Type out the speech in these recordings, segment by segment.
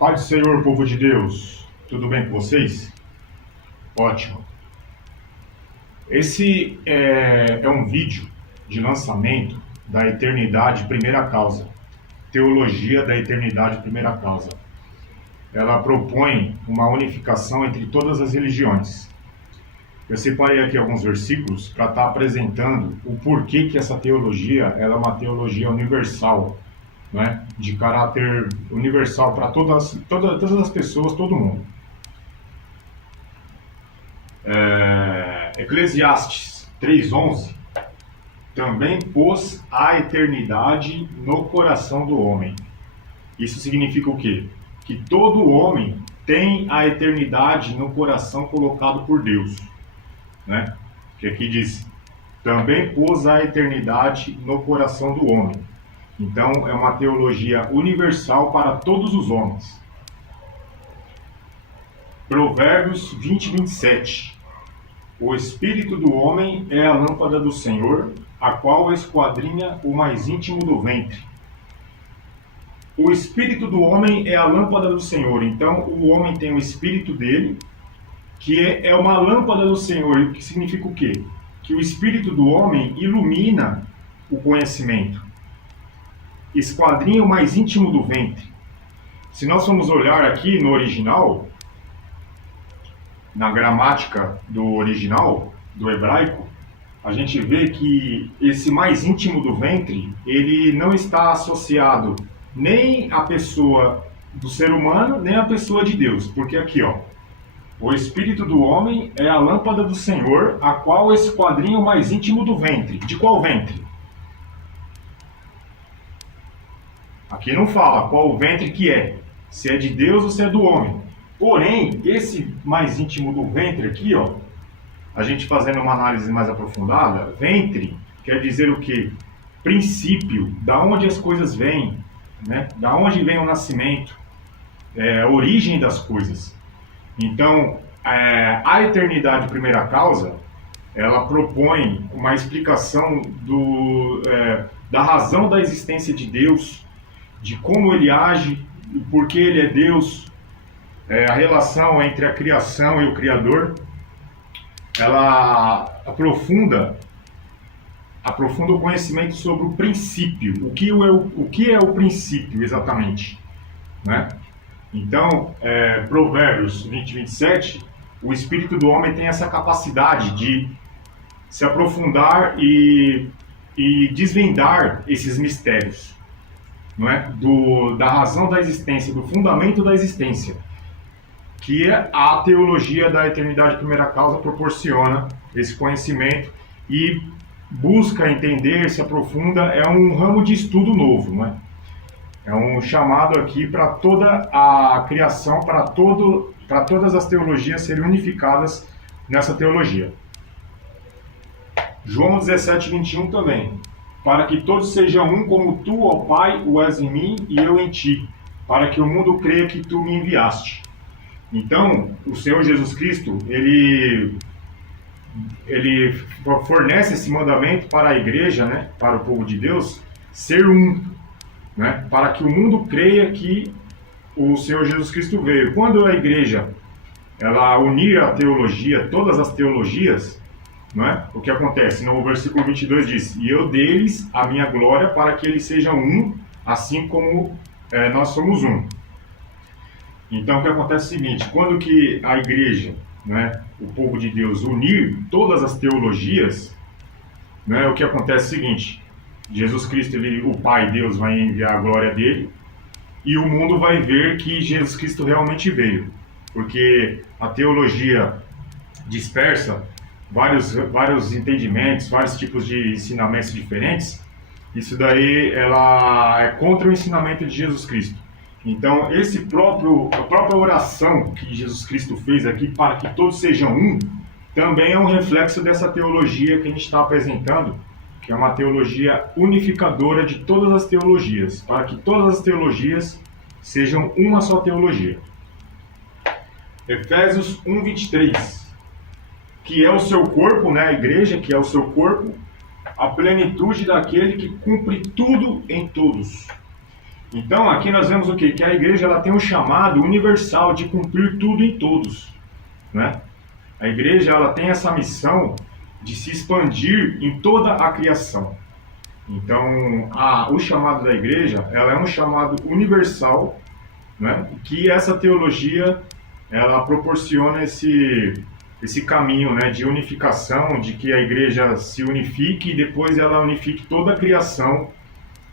Paz do Senhor, povo de Deus, tudo bem com vocês? Ótimo. Esse é um vídeo de lançamento da Eternidade Primeira Causa, Teologia da Eternidade Primeira Causa. Ela propõe uma unificação entre todas as religiões. Eu separei aqui alguns versículos para estar apresentando o porquê que essa teologia ela é uma teologia universal, né? De caráter universal para todas as pessoas, todo mundo. Eclesiastes 3:11 também pôs a eternidade no coração do homem. Isso significa o quê? Que todo homem tem a eternidade no coração colocado por Deus, né? Que aqui diz, também pôs a eternidade no coração do homem. Então é uma teologia universal para todos os homens. Provérbios 20:27. O espírito do homem é a lâmpada do Senhor, a qual esquadrinha o mais íntimo do ventre. O espírito do homem é a lâmpada do Senhor. Então o homem tem o espírito dele, que é uma lâmpada do Senhor. O que significa o quê? Que o espírito do homem ilumina o conhecimento, esquadrinha o mais íntimo do ventre. Se nós formos olhar aqui no original, na gramática do original, do hebraico, a gente vê que esse mais íntimo do ventre, ele não está associado nem à pessoa do ser humano, nem à pessoa de Deus. Porque aqui, ó, o espírito do homem é a lâmpada do Senhor, a qual esquadrinha o mais íntimo do ventre. De qual ventre? Aqui não fala qual ventre que é, se é de Deus ou se é do homem. Porém, esse mais íntimo do ventre aqui, ó, a gente fazendo uma análise mais aprofundada, ventre quer dizer o quê? Princípio, da onde as coisas vêm, né? Da onde vem o nascimento, a origem das coisas. Então, a eternidade primeira causa, ela propõe uma explicação da razão da existência de Deus, de como ele age, por que ele é Deus, a relação entre a criação e o Criador. Ela aprofunda o conhecimento sobre o princípio, o que é o princípio exatamente, né? Então, Provérbios 20:27, o espírito do homem tem essa capacidade de se aprofundar e desvendar esses mistérios, não é? Da razão da existência, do fundamento da existência, que a teologia da eternidade primeira causa proporciona esse conhecimento e busca entender, se aprofunda, é um ramo de estudo novo, né? É um chamado aqui para toda a criação, para todas as teologias serem unificadas nessa teologia. João 17:21 também. Para que todos sejam um como tu, ó Pai, o és em mim e eu em ti, para que o mundo creia que tu me enviaste. Então, o Senhor Jesus Cristo, ele fornece esse mandamento para a igreja, né, para o povo de Deus, ser um, né, para que o mundo creia que o Senhor Jesus Cristo veio. Quando a igreja ela unir a teologia, todas as teologias, não é? O que acontece? No versículo 22 diz, e eu deles a minha glória para que eles sejam um, assim como nós somos um. Então o que acontece é o seguinte, quando que a igreja, né, o povo de Deus, unir todas as teologias, né, o que acontece é o seguinte, Jesus Cristo, o Pai, Deus, vai enviar a glória dele, e o mundo vai ver que Jesus Cristo realmente veio. Porque a teologia dispersa vários entendimentos, vários tipos de ensinamentos diferentes, isso daí ela é contra o ensinamento de Jesus Cristo. Então, a própria oração que Jesus Cristo fez aqui, para que todos sejam um, também é um reflexo dessa teologia que a gente está apresentando, que é uma teologia unificadora de todas as teologias, para que todas as teologias sejam uma só teologia. Efésios 1:23, que é o seu corpo, né, a igreja, que é o seu corpo, a plenitude daquele que cumpre tudo em todos. Então, aqui nós vemos o quê? Que a igreja ela tem um chamado universal de cumprir tudo em todos, né? A igreja ela tem essa missão de se expandir em toda a criação. Então, o chamado da igreja ela é um chamado universal, né? Que essa teologia ela proporciona esse caminho, né, de unificação, de que a igreja se unifique e depois ela unifique toda a criação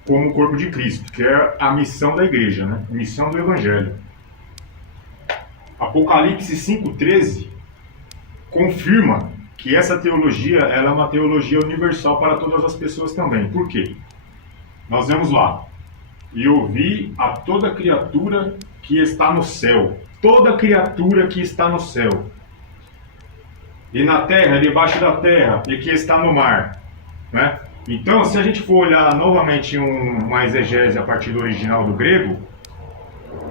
como o corpo de Cristo, que é a missão da igreja, né? A missão do evangelho. Apocalipse 5:13 confirma que essa teologia ela é uma teologia universal para todas as pessoas também. Por quê? Nós vemos lá: e ouvi a toda criatura que está no céu, toda criatura que está no céu, e na terra, debaixo da terra, e que está no mar, né? Então, se a gente for olhar novamente uma exegese a partir do original do grego,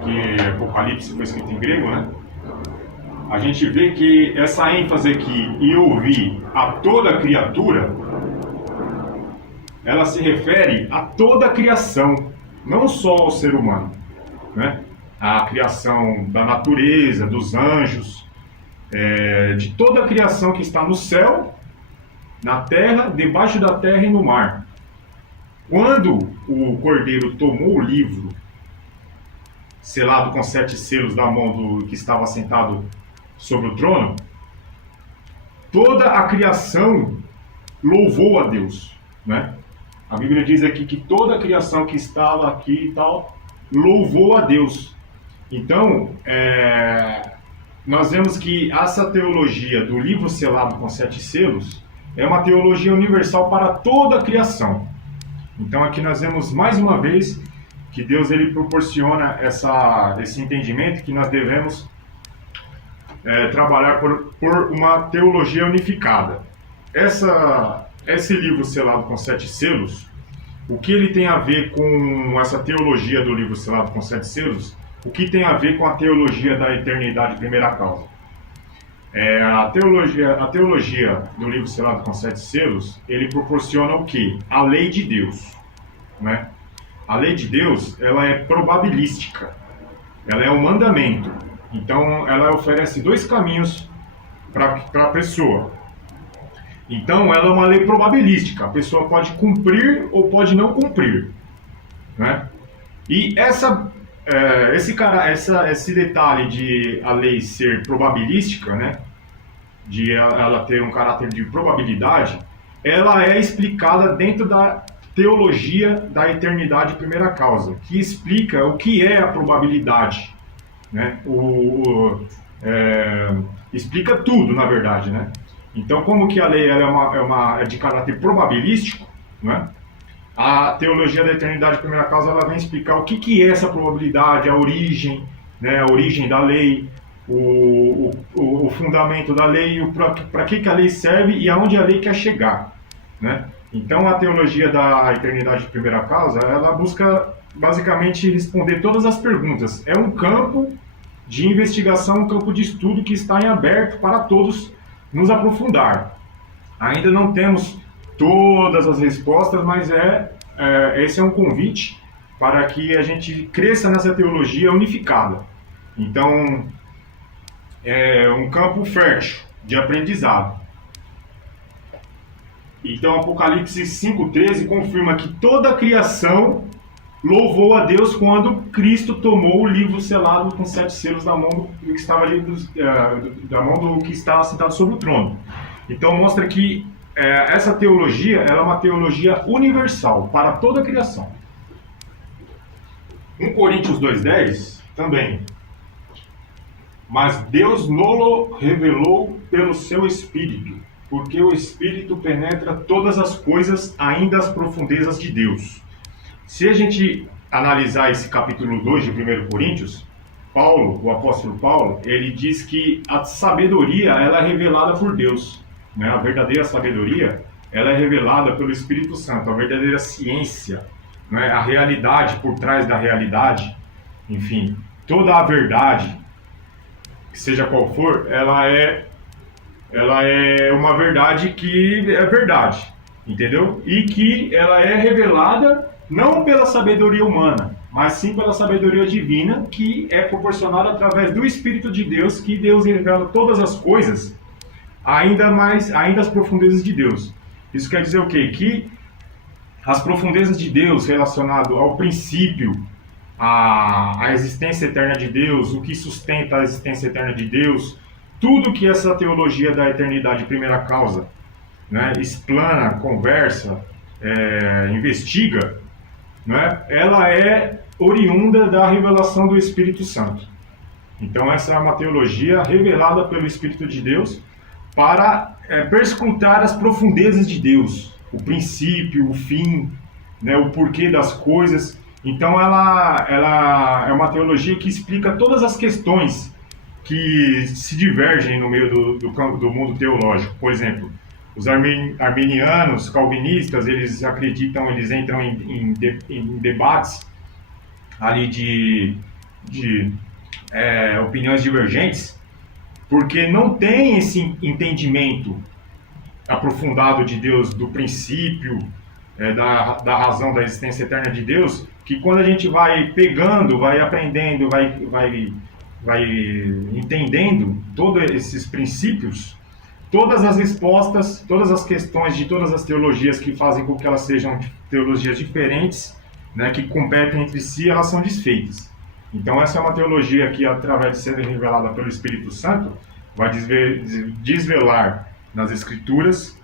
que Apocalipse foi escrito em grego, né? A gente vê que essa ênfase aqui, e ouvir a toda criatura, ela se refere a toda a criação, não só ao ser humano, né? A criação da natureza, dos anjos, de toda a criação que está no céu, na terra, debaixo da terra e no mar. Quando o Cordeiro tomou o livro, selado com 7 selos da mão do que estava sentado sobre o trono, toda a criação louvou a Deus, né? A Bíblia diz aqui que toda a criação que estava aqui e tal, louvou a Deus. Então, nós vemos que essa teologia do livro selado com 7 selos é uma teologia universal para toda a criação. Então aqui nós vemos mais uma vez que Deus ele proporciona esse entendimento que nós devemos trabalhar por uma teologia unificada. Esse livro selado com 7 selos, o que ele tem a ver com essa teologia do livro selado com 7 selos? O que tem a ver com a teologia da eternidade primeira causa? A teologia do livro selado com 7 selos, ele proporciona o quê? A lei de Deus, né? A lei de Deus, ela é probabilística, ela é um mandamento. Então, ela oferece 2 caminhos para a pessoa. Então, ela é uma lei probabilística. A pessoa pode cumprir ou pode não cumprir, né? E esse detalhe de a lei ser probabilística, né? De ela ter um caráter de probabilidade, ela é explicada dentro da teologia da eternidade primeira causa, que explica o que é a probabilidade, né? Explica tudo, na verdade, né? Então, como que a lei ela é de caráter probabilístico, né? A teologia da eternidade primeira causa ela vem explicar o que é essa probabilidade, a origem, né? A origem da lei, o fundamento da lei, para que a lei serve e aonde a lei quer chegar, né? Então, a teologia da eternidade de primeira causa, ela busca basicamente responder todas as perguntas. É um campo de investigação, um campo de estudo que está em aberto para todos nos aprofundar. Ainda não temos todas as respostas, mas esse é um convite para que a gente cresça nessa teologia unificada. Então, é um campo fértil de aprendizado. Então, Apocalipse 5:13 confirma que toda a criação louvou a Deus quando Cristo tomou o livro selado com 7 selos da mão do que estava sentado sobre o trono. Então, mostra que essa teologia ela é uma teologia universal para toda a criação. 1 Coríntios 2:10 também. Mas Deus nolo revelou pelo seu Espírito, porque o Espírito penetra todas as coisas, ainda as profundezas de Deus. Se a gente analisar esse capítulo 2 de 1 Coríntios, o apóstolo Paulo, ele diz que a sabedoria ela é revelada por Deus, né? A verdadeira sabedoria ela é revelada pelo Espírito Santo, a verdadeira ciência, né? A realidade por trás da realidade, enfim, toda a verdade, seja qual for, ela é uma verdade que é verdade, entendeu? E que ela é revelada não pela sabedoria humana, mas sim pela sabedoria divina, que é proporcionada através do Espírito de Deus, que Deus revela todas as coisas, ainda as profundezas de Deus. Isso quer dizer o quê? Que as profundezas de Deus relacionado ao princípio, à existência eterna de Deus, o que sustenta a existência eterna de Deus, tudo que essa teologia da eternidade primeira causa, né, explana, conversa, investiga, né, ela é oriunda da revelação do Espírito Santo. Então essa é uma teologia revelada pelo Espírito de Deus para perscrutar as profundezas de Deus, o princípio, o fim, né, o porquê das coisas. Então ela é uma teologia que explica todas as questões que se divergem no meio do mundo teológico. Por exemplo, os arminianos, calvinistas, eles acreditam, eles entram em debates ali de opiniões divergentes, porque não tem esse entendimento aprofundado de Deus, do princípio, da razão da existência eterna de Deus, que quando a gente vai pegando, vai aprendendo, vai entendendo todos esses princípios, todas as respostas, todas as questões de todas as teologias que fazem com que elas sejam teologias diferentes, né, que competem entre si, elas são desfeitas. Então essa é uma teologia que, através de ser revelada pelo Espírito Santo, vai desvelar nas Escrituras,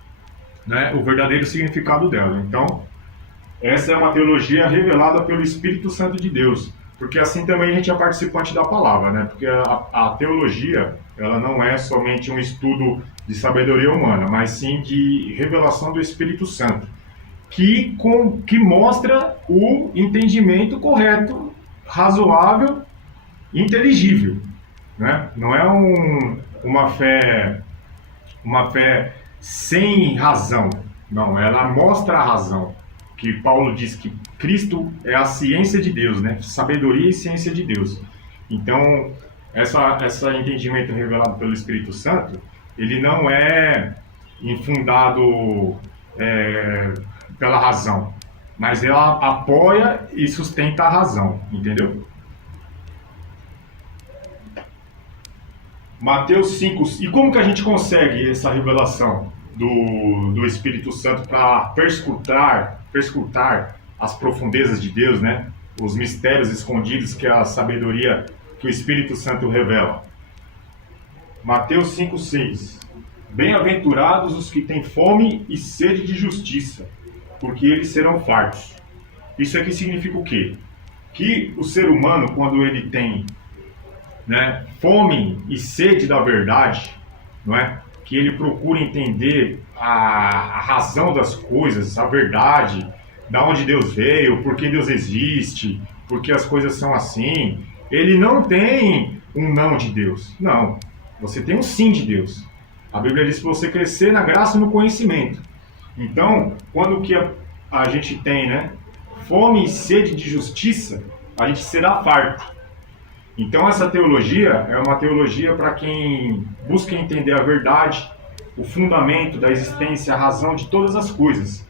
né, o verdadeiro significado dela. Então essa é uma teologia revelada pelo Espírito Santo de Deus, porque assim também a gente é participante da palavra, né? Porque a teologia, ela não é somente um estudo de sabedoria humana, mas sim de revelação do Espírito Santo, que mostra o entendimento correto, razoável, inteligível, né? Não é uma fé sem razão, não, ela mostra a razão, que Paulo diz que Cristo é a ciência de Deus, né? Sabedoria e ciência de Deus. Então, esse entendimento revelado pelo Espírito Santo, ele não é infundado pela razão, mas ela apoia e sustenta a razão, entendeu? Mateus 5. E como que a gente consegue essa revelação do Espírito Santo para perscrutar as profundezas de Deus, né? Os mistérios escondidos que a sabedoria que o Espírito Santo revela? Mateus 5:6. Bem-aventurados os que têm fome e sede de justiça, porque eles serão fartos. Isso aqui significa o quê? Que o ser humano, quando ele tem, né, fome e sede da verdade, não é? Que ele procura entender a razão das coisas, a verdade, da onde Deus veio, por que Deus existe, por que as coisas são assim. Ele não tem um não de Deus, não. Você tem um sim de Deus. A Bíblia diz para você crescer na graça e no conhecimento. Então, quando que a gente tem, né, fome e sede de justiça, a gente será farto. Então essa teologia é uma teologia para quem busca entender a verdade, o fundamento da existência, a razão de todas as coisas.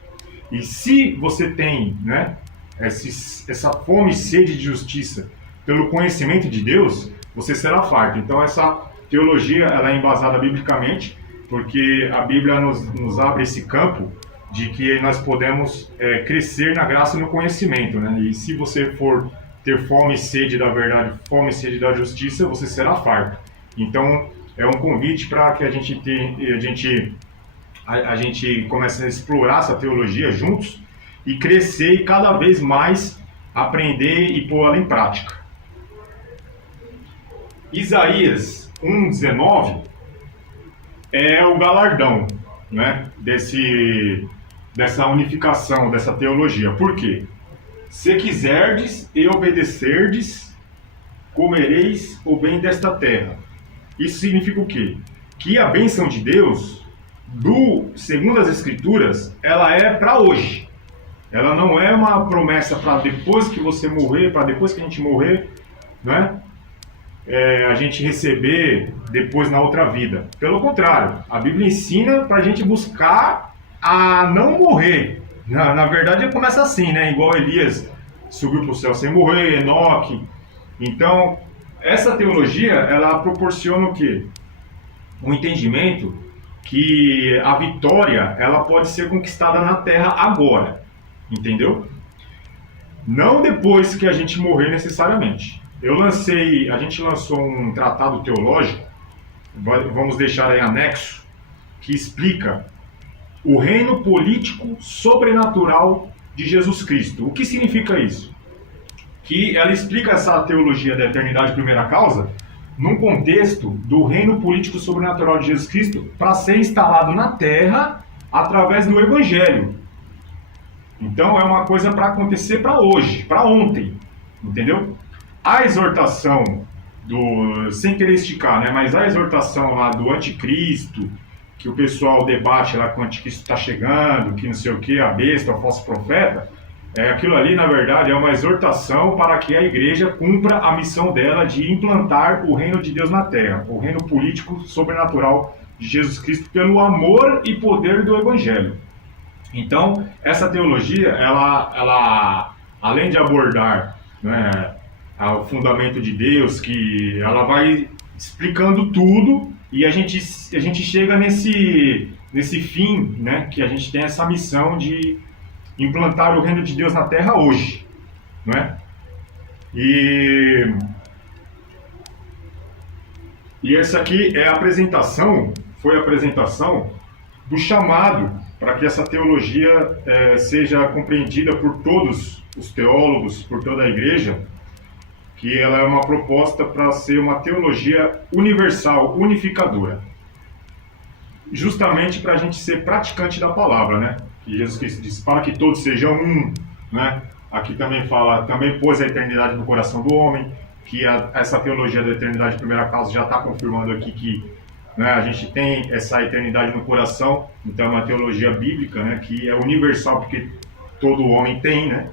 E se você tem, né, essa fome e sede de justiça pelo conhecimento de Deus, você será farto. Então essa teologia, ela é embasada biblicamente, porque a Bíblia nos abre esse campo de que nós podemos crescer na graça e no conhecimento, né? E se você for ter fome e sede da verdade, fome e sede da justiça, você será farto. Então é um convite para que a gente comece a explorar essa teologia juntos e crescer e cada vez mais aprender e pôr ela em prática. Isaías 1:19 é o galardão, né, dessa unificação, dessa teologia. Por quê? Se quiserdes e obedecerdes, comereis o bem desta terra. Isso significa o quê? Que a bênção de Deus, segundo as Escrituras, ela é para hoje. Ela não é uma promessa para depois que você morrer, para depois que a gente morrer, né? A gente receber depois na outra vida. Pelo contrário, a Bíblia ensina para a gente buscar a não morrer, Na verdade, começa assim, né? Igual Elias subiu para o céu sem morrer, Enoque. Então, essa teologia, ela proporciona o quê? Um entendimento que a vitória, ela pode ser conquistada na terra agora, entendeu? Não depois que a gente morrer necessariamente. A gente lançou um tratado teológico, vamos deixar em anexo, que explica o reino político sobrenatural de Jesus Cristo. O que significa isso? Que ela explica essa teologia da eternidade primeira causa num contexto do reino político sobrenatural de Jesus Cristo para ser instalado na terra através do Evangelho. Então é uma coisa para acontecer para hoje, para ontem, entendeu? A exortação sem querer esticar, né? Mas a exortação lá do anticristo, que o pessoal debate lá que o anticristo está chegando, que não sei o que, a besta, o falso profeta, aquilo ali, na verdade, é uma exortação para que a igreja cumpra a missão dela de implantar o reino de Deus na terra, o reino político sobrenatural de Jesus Cristo pelo amor e poder do Evangelho. Então, essa teologia, ela além de abordar, né, o fundamento de Deus, que ela vai explicando tudo e a gente chega nesse fim, né, que a gente tem essa missão de implantar o reino de Deus na terra hoje, não é? E essa aqui é a apresentação, foi a apresentação do chamado para que essa teologia seja compreendida por todos os teólogos, por toda a igreja, que ela é uma proposta para ser uma teologia universal, unificadora. Justamente para a gente ser praticante da palavra, né? Que Jesus Cristo disse, para que todos sejam um, né? Aqui também fala, também pôs a eternidade no coração do homem, que essa teologia da eternidade primeira causa já está confirmando aqui que, né, a gente tem essa eternidade no coração, então é uma teologia bíblica, né, que é universal, porque todo homem tem, né?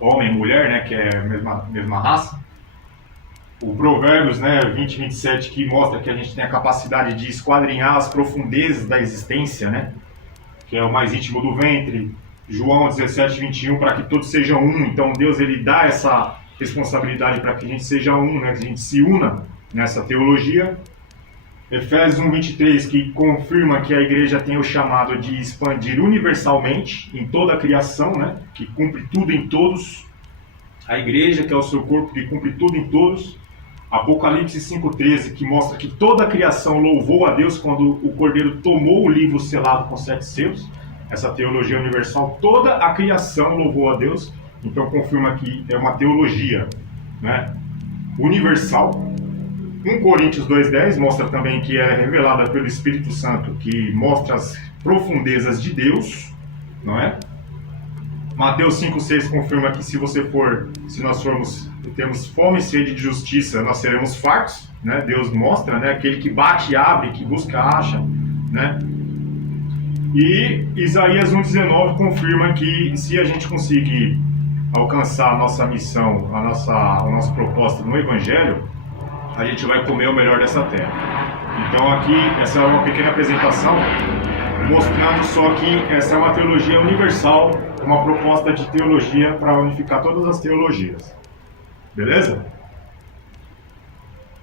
Homem e mulher, né, que é a mesma raça. O Provérbios, né, 20, 27, que mostra que a gente tem a capacidade de esquadrinhar as profundezas da existência, né, que é o mais íntimo do ventre. João 17, 21, para que todos sejam um. Então Deus, ele dá essa responsabilidade para que a gente seja um, né, que a gente se una nessa teologia. Efésios 1, 23, que confirma que a igreja tem o chamado de expandir universalmente em toda a criação, né, que cumpre tudo em todos. A igreja, que é o seu corpo, que cumpre tudo em todos. Apocalipse 5,13, que mostra que toda a criação louvou a Deus quando o Cordeiro tomou o livro selado com 7 selos. Essa teologia universal, toda a criação louvou a Deus. Então confirma que é uma teologia, né, universal. 1 Coríntios 2,10 mostra também que é revelada pelo Espírito Santo, que mostra as profundezas de Deus, não é? Mateus 5,6 confirma que se nós temos fome e sede de justiça, nós seremos fartos, né? Deus mostra, né? Aquele que bate, abre, que busca, acha, né? E Isaías 1,19 confirma que se a gente conseguir alcançar a nossa missão, a nossa proposta no Evangelho, a gente vai comer o melhor dessa terra. Então aqui, essa é uma pequena apresentação, mostrando só que essa é uma teologia universal, uma proposta de teologia para unificar todas as teologias. Beleza?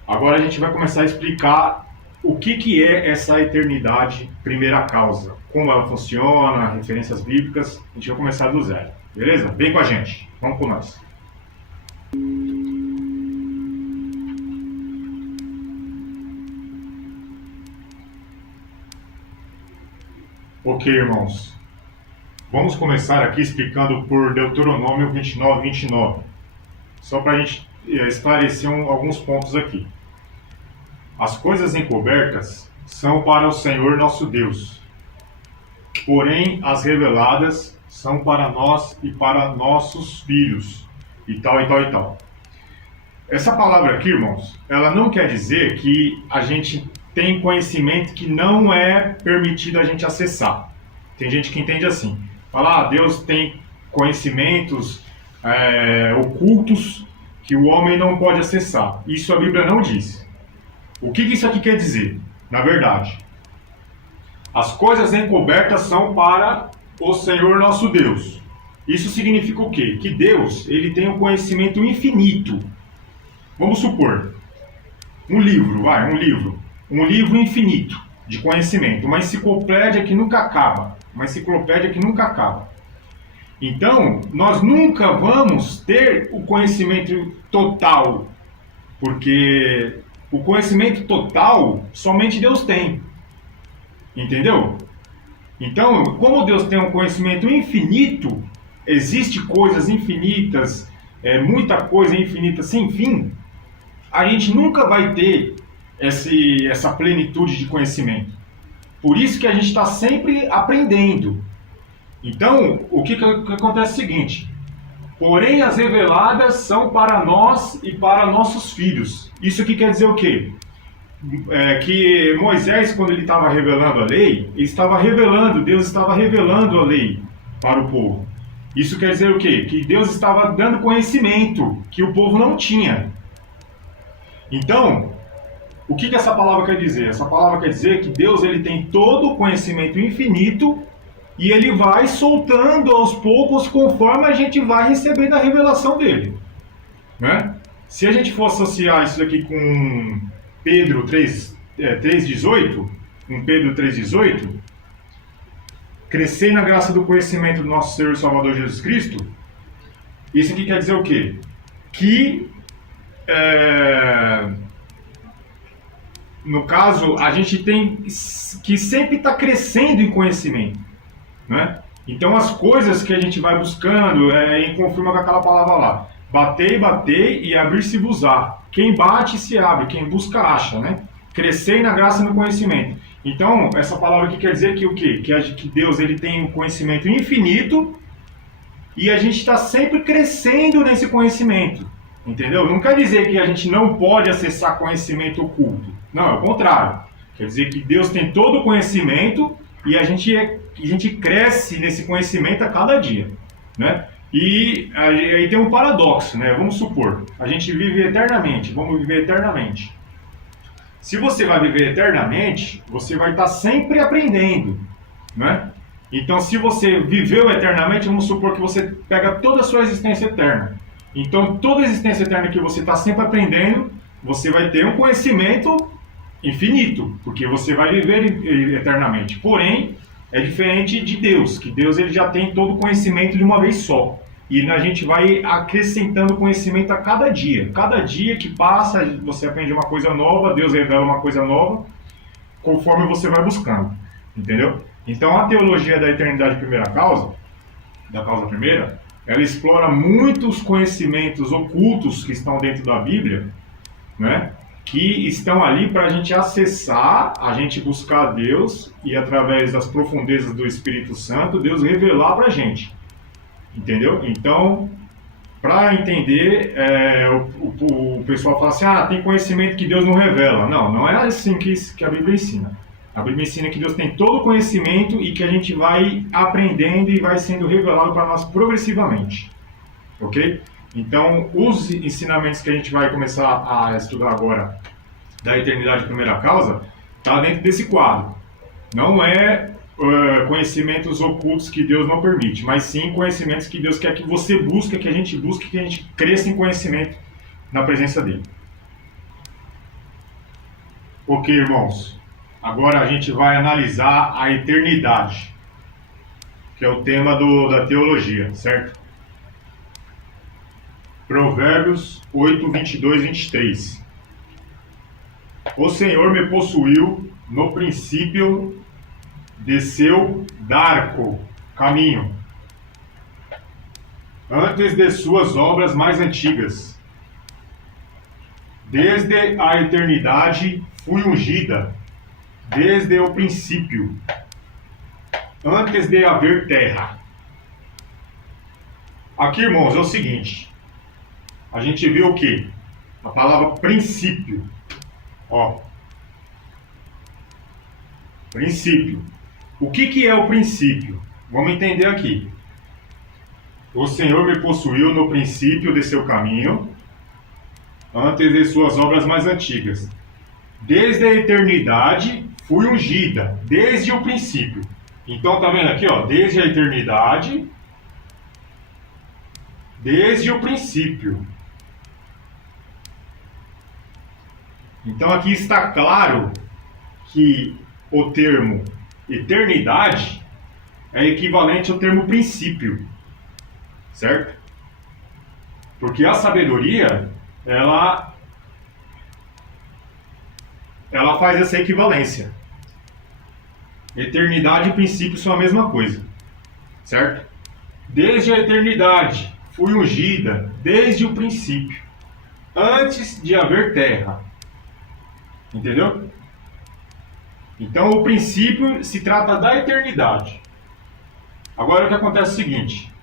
Agora a gente vai começar a explicar o que é essa eternidade primeira causa, como ela funciona, referências bíblicas. A gente vai começar do zero. Beleza? Vem com a gente. Vamos com nós. Ok, irmãos. Vamos começar aqui explicando por Deuteronômio 29, 29. Só para a gente esclarecer alguns pontos aqui. As coisas encobertas são para o Senhor nosso Deus. Porém, as reveladas são para nós e para nossos filhos. E tal, e tal, e tal. Essa palavra aqui, irmãos, ela não quer dizer que a gente tem conhecimento que não é permitido a gente acessar. Tem gente que entende assim. Fala, Deus tem conhecimentos ocultos que o homem não pode acessar. Isso a Bíblia não diz. O que isso aqui quer dizer? Na verdade, as coisas encobertas são para o Senhor nosso Deus. Isso significa o quê? Que Deus, ele tem um conhecimento infinito. Vamos supor, um livro infinito de conhecimento, uma enciclopédia que nunca acaba, Então, nós nunca vamos ter o conhecimento total, porque o conhecimento total somente Deus tem, entendeu? Então, como Deus tem um conhecimento infinito, existe coisas infinitas, muita coisa infinita sem fim, a gente nunca vai ter essa plenitude de conhecimento. Por isso que a gente está sempre aprendendo. Então, o que acontece é o seguinte: porém as reveladas são para nós e para nossos filhos. Isso aqui quer dizer o quê? Que Moisés, quando ele estava revelando a lei, Deus estava revelando a lei para o povo. Isso quer dizer o quê? Que Deus estava dando conhecimento que o povo não tinha. Então, o que essa palavra quer dizer? Essa palavra quer dizer que Deus, ele tem todo o conhecimento infinito e ele vai soltando aos poucos conforme a gente vai recebendo a revelação dele, né? Se a gente for associar isso aqui com Pedro 3,18, crescer na graça do conhecimento do nosso Senhor e Salvador Jesus Cristo, isso aqui quer dizer o quê? Que no caso, a gente tem que sempre estar crescendo em conhecimento, né? Então, as coisas que a gente vai buscando, confirma com aquela palavra lá: batei, batei e abrir-se-vos-á. Quem bate, se abre. Quem busca, acha, né? Crescer na graça e no conhecimento. Então, essa palavra aqui quer dizer que o quê? Que Deus, ele tem um conhecimento infinito e a gente está sempre crescendo nesse conhecimento. Entendeu? Não quer dizer que a gente não pode acessar conhecimento oculto. Não, é o contrário. Quer dizer que Deus tem todo o conhecimento e a gente cresce nesse conhecimento a cada dia, né? E aí tem um paradoxo, né? Vamos supor, a gente vive eternamente, vamos viver eternamente. Se você vai viver eternamente, você vai estar sempre aprendendo, né? Então, se você viveu eternamente, vamos supor que você pega toda a sua existência eterna. Então, toda a existência eterna que você está sempre aprendendo, você vai ter um conhecimento infinito, porque você vai viver eternamente. Porém, é diferente de Deus, que Deus, ele já tem todo o conhecimento de uma vez só. E a gente vai acrescentando conhecimento a cada dia. Cada dia que passa, você aprende uma coisa nova, Deus revela uma coisa nova, conforme você vai buscando. Entendeu? Então, a teologia da eternidade primeira causa, da causa primeira, ela explora muitos conhecimentos ocultos que estão dentro da Bíblia, né? Que estão ali para a gente acessar, a gente buscar a Deus e, através das profundezas do Espírito Santo, Deus revelar para a gente. Entendeu? Então, para entender, o pessoal fala assim: tem conhecimento que Deus não revela. Não, não é assim que a Bíblia ensina. A Bíblia ensina que Deus tem todo o conhecimento e que a gente vai aprendendo e vai sendo revelado para nós progressivamente. Ok? Então, os ensinamentos que a gente vai começar a estudar agora da eternidade primeira causa, está dentro desse quadro. Não é conhecimentos ocultos que Deus não permite, mas sim conhecimentos que Deus quer que você busque, que a gente cresça em conhecimento na presença dele. Ok, irmãos. Agora a gente vai analisar a eternidade, que é o tema da teologia, certo? Provérbios 8, 22 e 23. O Senhor me possuiu no princípio de seu darco caminho, antes de suas obras mais antigas. Desde a eternidade fui ungida, desde o princípio, antes de haver terra. Aqui, irmãos, é o seguinte: a gente vê o que? A palavra princípio. Ó. Princípio. O que é o princípio? Vamos entender aqui. O Senhor me possuiu no princípio de seu caminho, antes de suas obras mais antigas. Desde a eternidade fui ungida, desde o princípio. Então tá vendo aqui, ó, desde a eternidade, desde o princípio. Então aqui está claro que o termo eternidade é equivalente ao termo princípio, certo? Porque a sabedoria, ela faz essa equivalência. Eternidade e princípio são a mesma coisa, certo? Desde a eternidade fui ungida, desde o princípio, antes de haver terra. Entendeu? Então o princípio se trata da eternidade. Agora o que acontece é o seguinte,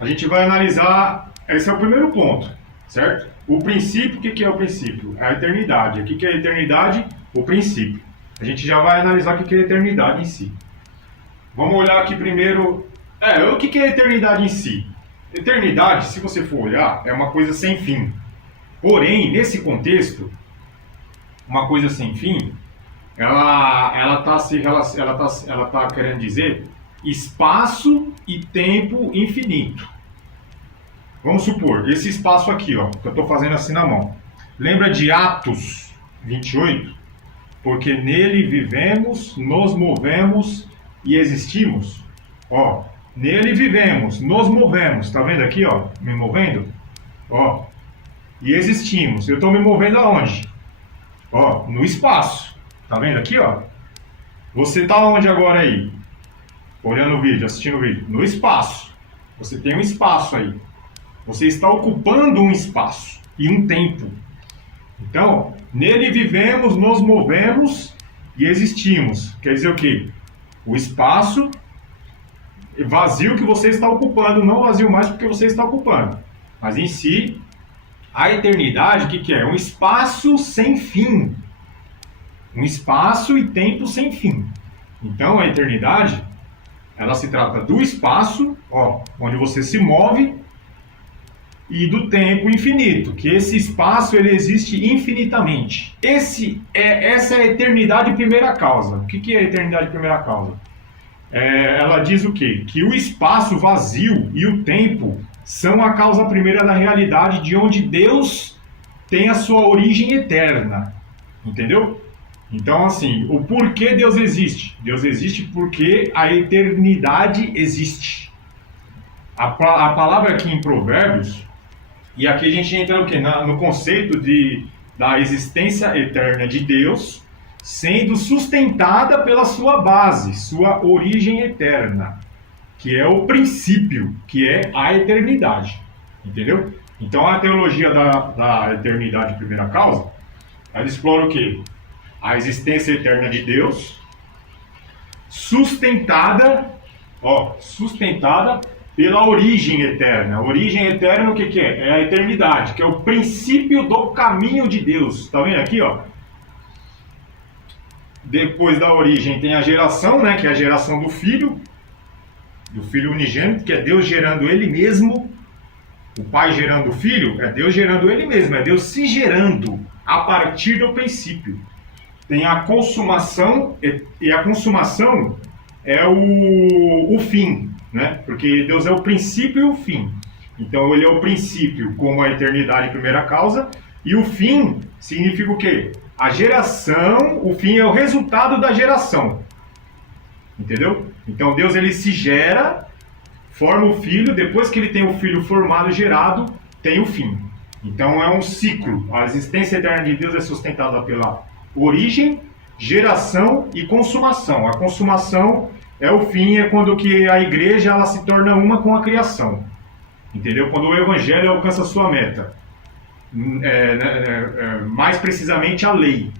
a gente vai analisar, esse é o primeiro ponto, certo? O princípio, o que é o princípio? É a eternidade. O que é a eternidade? O princípio. A gente já vai analisar o que é a eternidade em si. Vamos olhar aqui primeiro, o que é a eternidade em si? Eternidade, se você for olhar, é uma coisa sem fim. Porém, nesse contexto, uma coisa sem fim, ela tá querendo dizer espaço e tempo infinito. Vamos supor, esse espaço aqui, ó, que eu estou fazendo assim na mão. Lembra de Atos 28? Porque nele vivemos, nos movemos e existimos. Ó, nele vivemos, nos movemos. Tá vendo aqui, ó, me movendo? Ó, e existimos. Eu estou me movendo aonde? Ó, no espaço. Tá vendo aqui, ó? Você tá onde agora aí? Olhando o vídeo, assistindo o vídeo. No espaço. Você tem um espaço aí. Você está ocupando um espaço e um tempo. Então, nele vivemos, nos movemos e existimos. Quer dizer o quê? O espaço vazio que você está ocupando, não vazio mais porque você está ocupando. Mas em si, a eternidade, o que é? Um espaço sem fim. Um espaço e tempo sem fim. Então, a eternidade, ela se trata do espaço, ó, onde você se move, e do tempo infinito, que esse espaço ele existe infinitamente. Essa é a eternidade primeira causa. O que é a eternidade primeira causa? Ela diz o quê? Que o espaço vazio e o tempo são a causa primeira da realidade, de onde Deus tem a sua origem eterna. Entendeu? Então, assim, o porquê Deus existe? Deus existe porque a eternidade existe. A palavra aqui em Provérbios, e aqui a gente entra no quê? No conceito da existência eterna de Deus, sendo sustentada pela sua base, sua origem eterna, que é o princípio, que é a eternidade. Entendeu? Então a teologia da eternidade primeira causa, ela explora o quê? A existência eterna de Deus, sustentada pela origem eterna. A origem eterna, o que é? É a eternidade, que é o princípio do caminho de Deus. Está vendo aqui, ó? Depois da origem tem a geração, né? Que é a geração do Filho unigênito, que é Deus gerando Ele mesmo. O Pai gerando o Filho, é Deus gerando Ele mesmo, é Deus se gerando a partir do princípio. Tem a consumação, e a consumação é o fim, né? Porque Deus é o princípio e o fim. Então ele é o princípio como a eternidade primeira causa, e o fim significa o quê? A geração, o fim é o resultado da geração. Entendeu? Então Deus ele se gera, forma o filho, depois que ele tem o filho formado e gerado, tem o fim. Então é um ciclo. A existência eterna de Deus é sustentada pela origem, geração e consumação. A consumação é o fim, é quando que a igreja ela se torna uma com a criação. Entendeu? Quando o evangelho alcança a sua meta. Mais precisamente a lei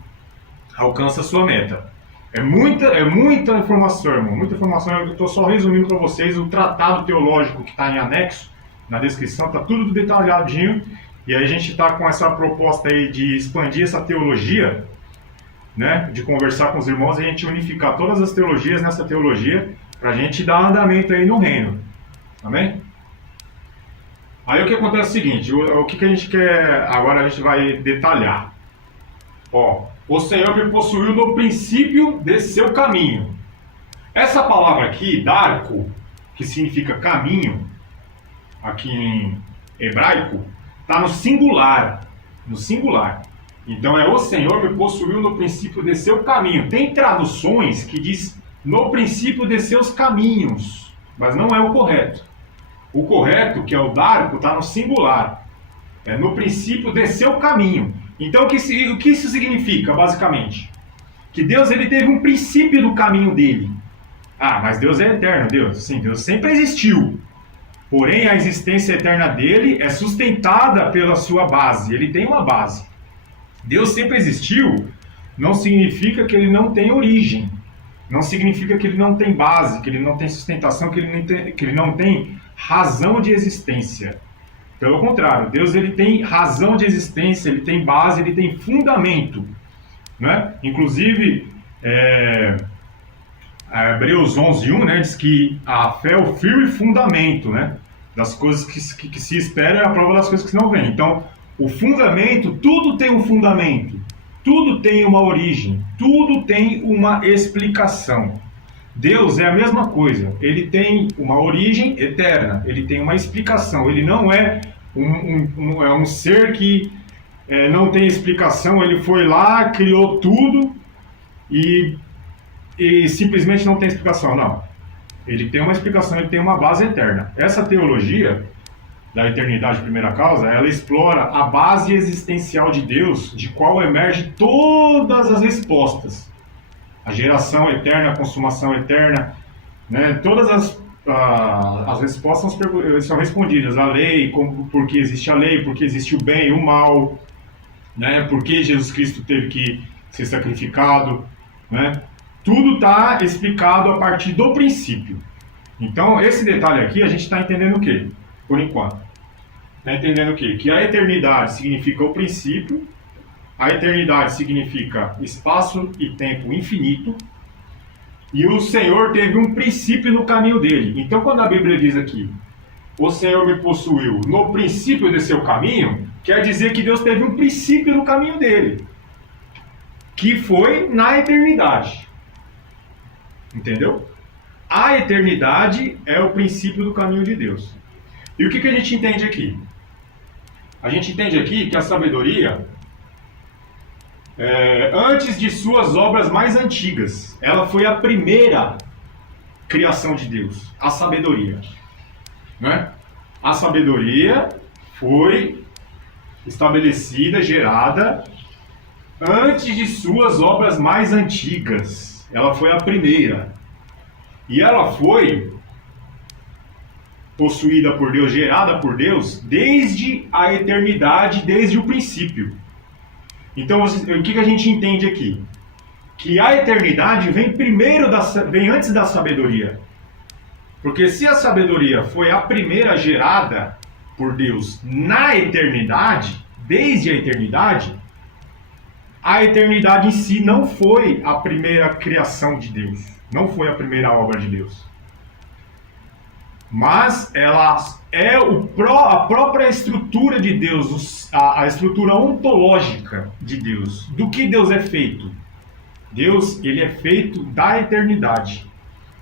alcança a sua meta. É muita informação, irmão. Muita informação. Eu estou só resumindo para vocês o tratado teológico que está em anexo, na descrição, está tudo detalhadinho. E aí a gente está com essa proposta aí de expandir essa teologia, né, de conversar com os irmãos e a gente unificar todas as teologias nessa teologia para a gente dar andamento aí no reino. Amém? Aí o que acontece é o seguinte, o que a gente quer, agora a gente vai detalhar. Ó, o Senhor me possuiu no princípio desse seu caminho. Essa palavra aqui, darko, que significa caminho, aqui em hebraico, está no singular. No singular. Então o Senhor me possuiu no princípio de seu caminho. Tem traduções que diz no princípio de seus caminhos, mas não é o correto. O correto, que é o darko, está no singular. É no princípio de seu caminho. Então o que isso significa, basicamente? Que Deus ele teve um princípio do caminho dele. Ah, mas Deus é eterno, Deus. Sim, Deus sempre existiu. Porém, a existência eterna dele é sustentada pela sua base. Ele tem uma base. Deus sempre existiu, não significa que ele não tem origem. Não significa que ele não tem base, que ele não tem sustentação, que ele não tem razão de existência. Pelo contrário, Deus ele tem razão de existência, ele tem base, ele tem fundamento. Né? Inclusive, Hebreus 11:1, né, diz que a fé é o firme fundamento, né, das coisas que se espera é a prova das coisas que não vêm. Então, o fundamento, tudo tem um fundamento, tudo tem uma origem, tudo tem uma explicação. Deus é a mesma coisa, ele tem uma origem eterna, ele tem uma explicação, ele não é um ser que não tem explicação, ele foi lá, criou tudo e simplesmente não tem explicação, não. Ele tem uma explicação, ele tem uma base eterna. Essa teologia da eternidade de primeira causa, ela explora a base existencial de Deus, de qual emerge todas as respostas. A geração eterna, a consumação eterna, né? Todas as respostas são respondidas. A lei, por que existe a lei, por que existe o bem e o mal, né? Por que Jesus Cristo teve que ser sacrificado, né? Tudo está explicado a partir do princípio. Então, esse detalhe aqui, a gente está entendendo o quê? Por enquanto. Está entendendo o quê? Que a eternidade significa o princípio, a eternidade significa espaço e tempo infinito, e o Senhor teve um princípio no caminho dele. Então, quando a Bíblia diz aqui, o Senhor me possuiu no princípio de seu caminho, quer dizer que Deus teve um princípio no caminho dele, que foi na eternidade. Entendeu? A eternidade é o princípio do caminho de Deus. E o que a gente entende aqui? A gente entende aqui que a sabedoria, antes de suas obras mais antigas, ela foi a primeira criação de Deus, a sabedoria. Né? A sabedoria foi estabelecida, gerada, antes de suas obras mais antigas. Ela foi a primeira. E ela foi possuída por Deus, gerada por Deus, desde a eternidade, desde o princípio. Então, o que a gente entende aqui? Que a eternidade vem antes da sabedoria. Porque se a sabedoria foi a primeira gerada por Deus na eternidade, desde a eternidade em si não foi a primeira criação de Deus, não foi a primeira obra de Deus. Mas ela é a própria estrutura de Deus, a estrutura ontológica de Deus. Do que Deus é feito? Deus, ele é feito da eternidade.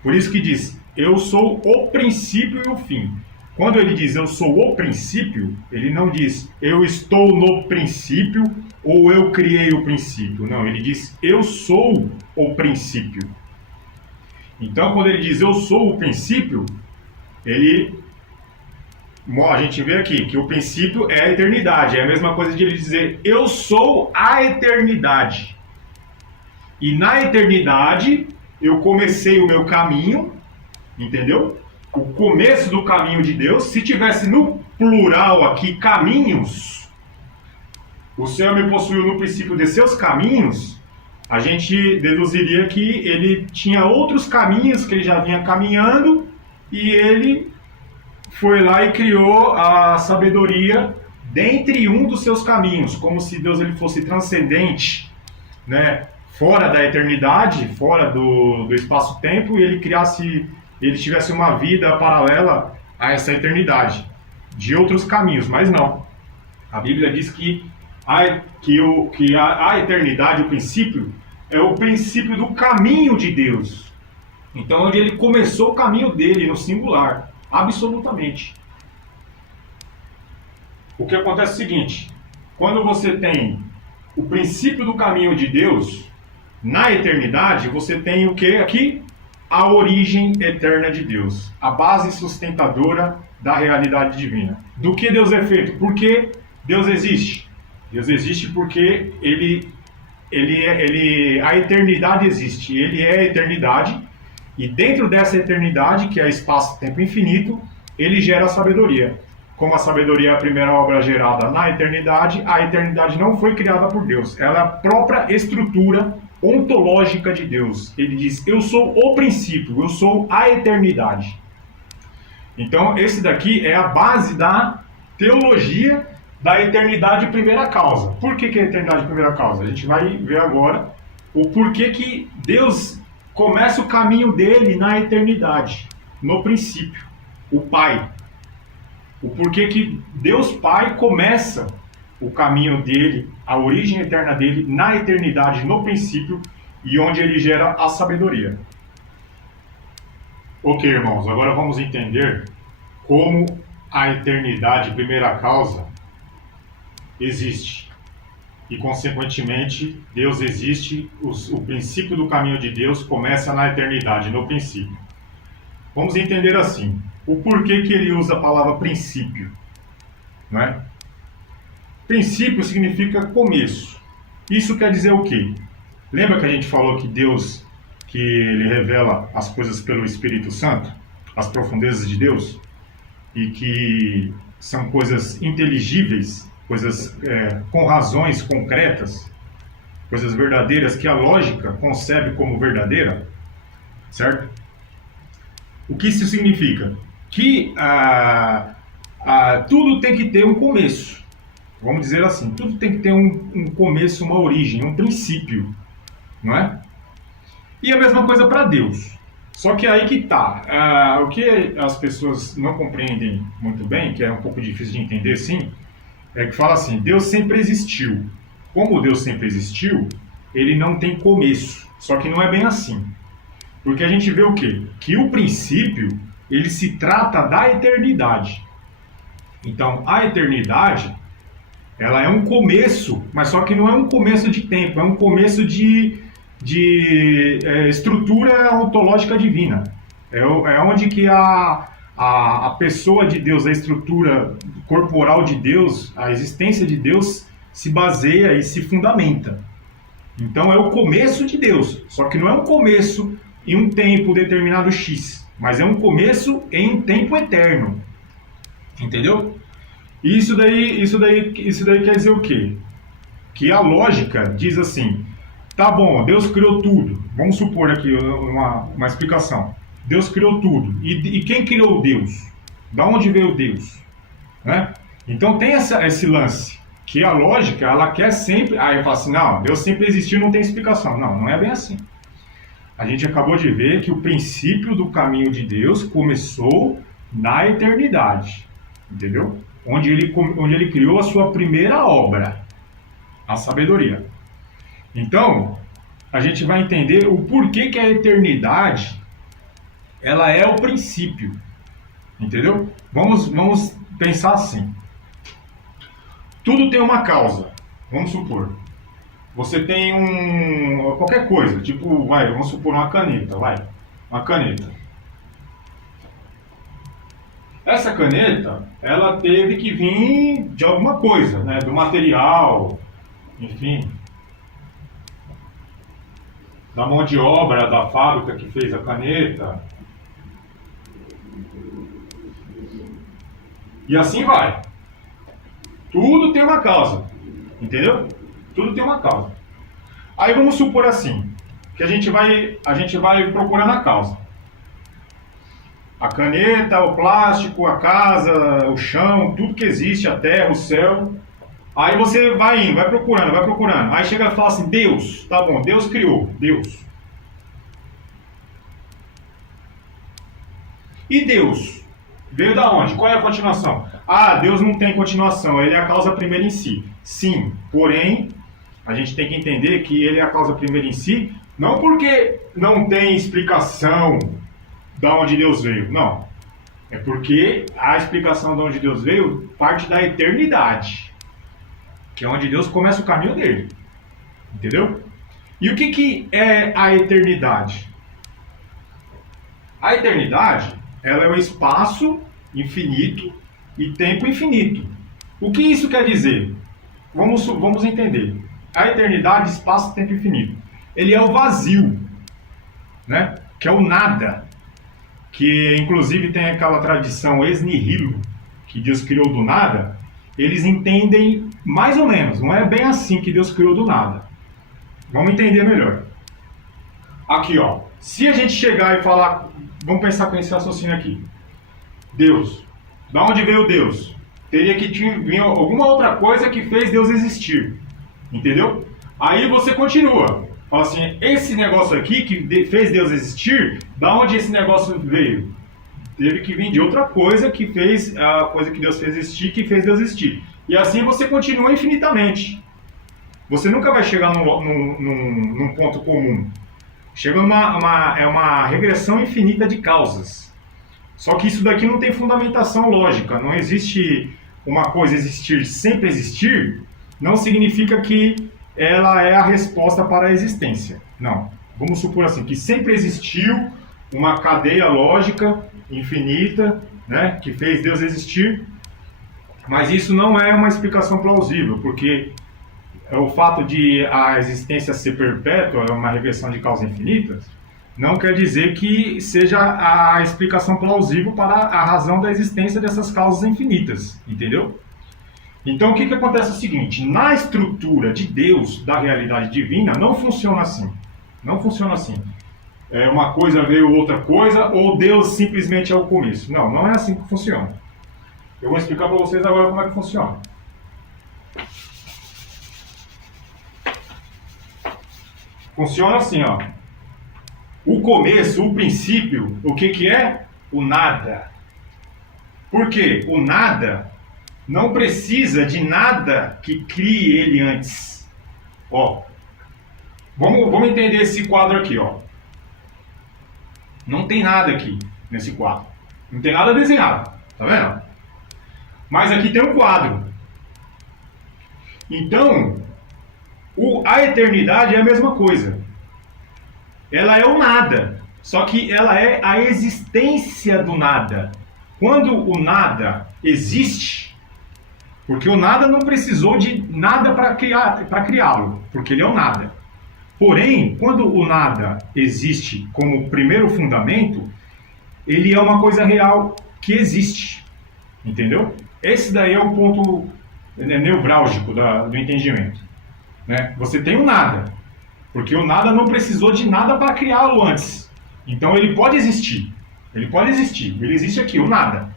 Por isso que diz, eu sou o princípio e o fim. Quando ele diz eu sou o princípio, ele não diz eu estou no princípio ou eu criei o princípio. Não, ele diz eu sou o princípio. Então, quando ele diz eu sou o princípio, a gente vê aqui que o princípio é a eternidade. É a mesma coisa de ele dizer eu sou a eternidade. E na eternidade eu comecei o meu caminho, entendeu? O começo do caminho de Deus. Se tivesse no plural aqui caminhos, o Senhor me possuiu no princípio de seus caminhos, a gente deduziria que ele tinha outros caminhos que ele já vinha caminhando e ele foi lá e criou a sabedoria dentre um dos seus caminhos, como se Deus ele fosse transcendente, né, fora da eternidade, fora do espaço-tempo, e ele tivesse uma vida paralela a essa eternidade, de outros caminhos, mas não. A Bíblia diz que a eternidade, o princípio, é o princípio do caminho de Deus. Então, onde ele começou o caminho dele no singular, absolutamente. O que acontece é o seguinte: quando você tem o princípio do caminho de Deus, na eternidade, você tem o que aqui? A origem eterna de Deus, a base sustentadora da realidade divina. Do que Deus é feito? Por que Deus existe? Deus existe porque a eternidade existe, ele é a eternidade, e dentro dessa eternidade, que é espaço-tempo infinito, ele gera a sabedoria. Como a sabedoria é a primeira obra gerada na eternidade, a eternidade não foi criada por Deus, ela é a própria estrutura ontológica de Deus. Ele diz: eu sou o princípio, eu sou a eternidade. Então, esse daqui é a base da teologia da eternidade primeira causa. Por que é a eternidade primeira causa? A gente vai ver agora o porquê que Deus começa o caminho dele na eternidade, no princípio, o Pai. O porquê que Deus Pai começa o caminho dele, a origem eterna dele, na eternidade, no princípio, e onde ele gera a sabedoria. Ok, irmãos, agora vamos entender como a eternidade, primeira causa, existe. E, consequentemente, Deus existe, o princípio do caminho de Deus começa na eternidade, no princípio. Vamos entender assim, o porquê que ele usa a palavra princípio, não é? Princípio significa começo. Isso quer dizer o quê? Lembra que a gente falou que Deus, que ele revela as coisas pelo Espírito Santo, as profundezas de Deus, e que são coisas inteligíveis, coisas com razões concretas, coisas verdadeiras que a lógica concebe como verdadeira, certo? O que isso significa? Que tudo tem que ter um começo. Vamos dizer assim, tudo tem que ter um começo, uma origem, um princípio, não é? E a mesma coisa para Deus. Só que aí que tá. O que as pessoas não compreendem muito bem, que é um pouco difícil de entender, sim, é que fala assim: Deus sempre existiu. Como Deus sempre existiu, ele não tem começo. Só que não é bem assim. Porque a gente vê o quê? Que o princípio, ele se trata da eternidade. Então, a eternidade, ela é um começo, mas só que não é um começo de tempo, é um começo de estrutura ontológica divina. É onde que a pessoa de Deus, a estrutura corporal de Deus, a existência de Deus se baseia e se fundamenta. Então é o começo de Deus, só que não é um começo em um tempo determinado X, mas é um começo em um tempo eterno. Entendeu? E isso daí quer dizer o quê? Que a lógica diz assim: tá bom, Deus criou tudo. Vamos supor aqui uma explicação. Deus criou tudo. E quem criou Deus? Da onde veio Deus? Né? Então tem esse lance, que a lógica, ela quer sempre... Aí eu falo assim: não, Deus sempre existiu, não tem explicação. Não, não é bem assim. A gente acabou de ver que o princípio do caminho de Deus começou na eternidade. Entendeu? Onde ele criou a sua primeira obra, a sabedoria. Então, a gente vai entender o porquê que a eternidade, ela é o princípio. Entendeu? Vamos pensar assim. Tudo tem uma causa. Vamos supor. Você tem qualquer coisa, tipo, vamos supor uma caneta, uma caneta. Essa caneta, ela teve que vir de alguma coisa, né? Do material, enfim, da mão de obra da fábrica que fez a caneta. E assim vai. Tudo tem uma causa, entendeu? Tudo tem uma causa. Aí vamos supor assim, que a gente vai procurando a causa. A caneta, o plástico, a casa, o chão, tudo que existe, a terra, o céu. Aí você vai indo, vai procurando. Aí chega e fala assim: Deus, tá bom, Deus criou, Deus. E Deus? Veio da onde? Qual é a continuação? Deus não tem continuação, ele é a causa primeira em si. Sim, porém, a gente tem que entender que ele é a causa primeira em si, Não porque não tem explicação de onde Deus veio, não. É porque a explicação de onde Deus veio parte da eternidade, que é onde Deus começa o caminho dele. Entendeu? E o que é a eternidade? A eternidade, ela é o espaço infinito e tempo infinito. O que isso quer dizer? Vamos entender. A eternidade, espaço, tempo infinito. Ele é o vazio, né? Que é o nada. Que inclusive tem aquela tradição ex nihilo, que Deus criou do nada. Eles entendem mais ou menos, não é bem assim que Deus criou do nada. Vamos entender melhor. Aqui, ó. Se a gente chegar e falar, vamos pensar com esse raciocínio aqui. Deus. Da onde veio Deus? Teria que vir alguma outra coisa que fez Deus existir. Entendeu? Aí você continua. Fala assim, esse negócio aqui que fez Deus existir, da onde esse negócio veio? Teve que vir de outra coisa que fez a coisa que Deus fez existir, que fez Deus existir. E assim você continua infinitamente. Você nunca vai chegar num ponto comum. Chega uma regressão infinita de causas. Só que isso daqui não tem fundamentação lógica. Não existe uma coisa existir sempre existir, não significa que ela é a resposta para a existência. Não. Vamos supor assim, que sempre existiu uma cadeia lógica infinita, né, que fez Deus existir, mas isso não é uma explicação plausível, porque o fato de a existência ser perpétua, é uma regressão de causas infinitas, não quer dizer que seja a explicação plausível para a razão da existência dessas causas infinitas, entendeu? Então o que acontece é o seguinte, na estrutura de Deus, da realidade divina, não funciona assim. Não funciona assim. Uma coisa veio outra coisa, ou Deus simplesmente é o começo. Não, não é assim que funciona. Eu vou explicar para vocês agora como é que funciona. Funciona assim, ó. O começo, o princípio, o que é? O nada. Por quê? O nada não precisa de nada que crie ele antes. Ó, vamos entender esse quadro aqui, ó. Não tem nada aqui nesse quadro. Não tem nada desenhado, tá vendo? Mas aqui tem um quadro. Então, a eternidade é a mesma coisa. Ela é o nada, só que ela é a existência do nada. Quando o nada existe, porque o nada não precisou de nada para criá-lo, porque ele é o nada. Porém, quando o nada existe como primeiro fundamento, ele é uma coisa real que existe. Entendeu? Esse daí é o ponto nevrálgico do entendimento. Né? Você tem o nada, porque o nada não precisou de nada para criá-lo antes. Então ele pode existir. Ele pode existir. Ele existe aqui, o nada.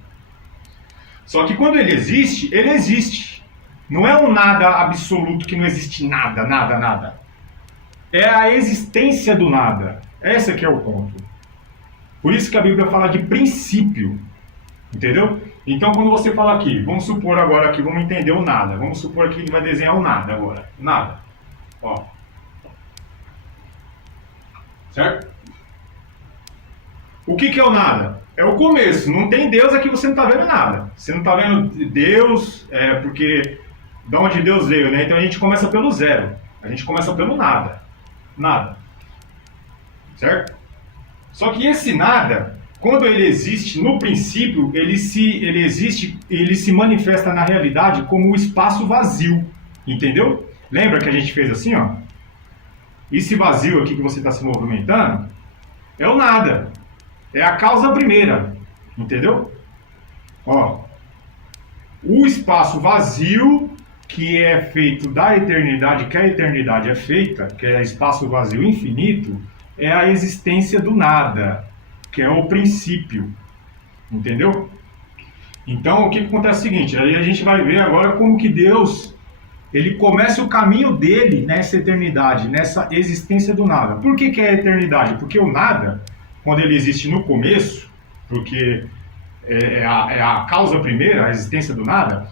Só que quando ele existe. Não é um nada absoluto que não existe nada, nada, nada. É a existência do nada. Esse que é o ponto. Por isso que a Bíblia fala de princípio. Entendeu? Então quando você fala aqui, vamos supor agora aqui, vamos entender o nada. Vamos supor aqui que vai desenhar o nada agora. Nada. Ó. Certo? O que é o nada? É o começo. Não tem Deus aqui, você não está vendo nada. Você não está vendo Deus, porque de onde Deus veio, né? Então a gente começa pelo zero. A gente começa pelo nada. Nada. Certo? Só que esse nada, quando ele existe no princípio, ele se manifesta na realidade como um espaço vazio. Entendeu? Lembra que a gente fez assim, ó? Esse vazio aqui que você está se movimentando é o nada. É a causa primeira. Entendeu? Ó. O espaço vazio que é feito da eternidade, que a eternidade é feita, que é espaço vazio infinito, é a existência do nada, que é o princípio. Entendeu? Então, o que acontece é o seguinte, aí a gente vai ver agora como que Deus, ele começa o caminho dele nessa eternidade, nessa existência do nada. Por que é a eternidade? Porque o nada, quando ele existe no começo, porque é a causa primeira, a existência do nada,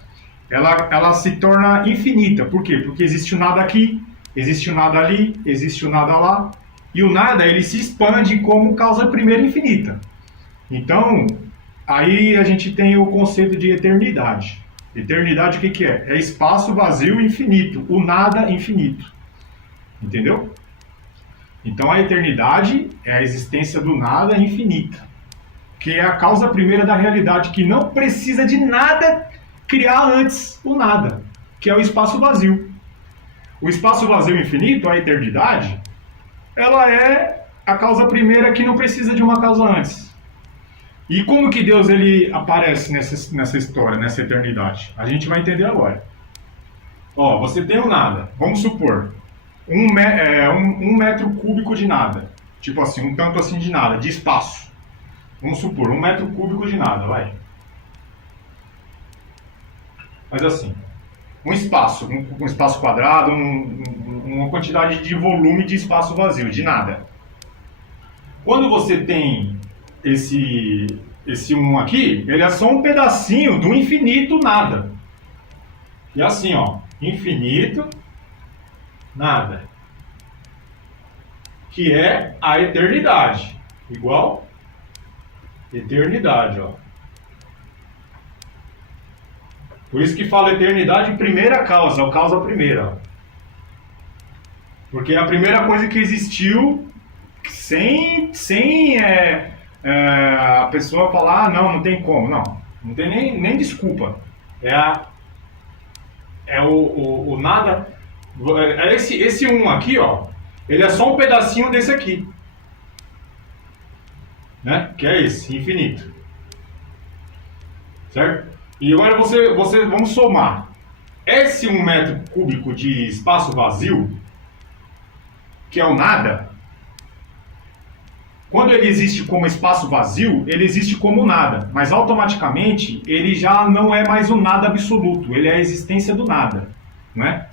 ela se torna infinita. Por quê? Porque existe o nada aqui, existe o nada ali, existe o nada lá, E o nada, ele se expande como causa primeira infinita. Então, aí a gente tem o conceito de eternidade. Eternidade o que que é? É espaço vazio infinito, o nada infinito. Entendeu? Então a eternidade é a existência do nada infinita, que é a causa primeira da realidade, que não precisa de nada criar antes o nada, que é o espaço vazio. O espaço vazio infinito, a eternidade, ela é a causa primeira que não precisa de uma causa antes. E como que Deus ele aparece nessa história, nessa eternidade? A gente vai entender agora. Ó, você tem o nada, vamos supor, um metro cúbico de nada. Tipo assim, um tanto assim de nada, de espaço. Vamos supor, um metro cúbico de nada, vai. Mas assim, um espaço, um espaço quadrado, uma quantidade de volume de espaço vazio, de nada. Quando você tem esse 1 aqui, ele é só um pedacinho do infinito nada. E assim, ó, infinito nada. Que é a eternidade. Igual eternidade, ó. Por isso que fala eternidade primeira causa, ou causa primeira. Ó. Porque é a primeira coisa que existiu sem a pessoa falar, não tem como. Não tem nem desculpa. É o nada. Esse 1 aqui, ó, ele é só um pedacinho desse aqui. Né? Que é esse, infinito. Certo? E agora vamos somar. Esse 1 metro cúbico de espaço vazio, que é o nada, quando ele existe como espaço vazio, ele existe como nada. Mas automaticamente ele já não é mais o nada absoluto, ele é a existência do nada. Né?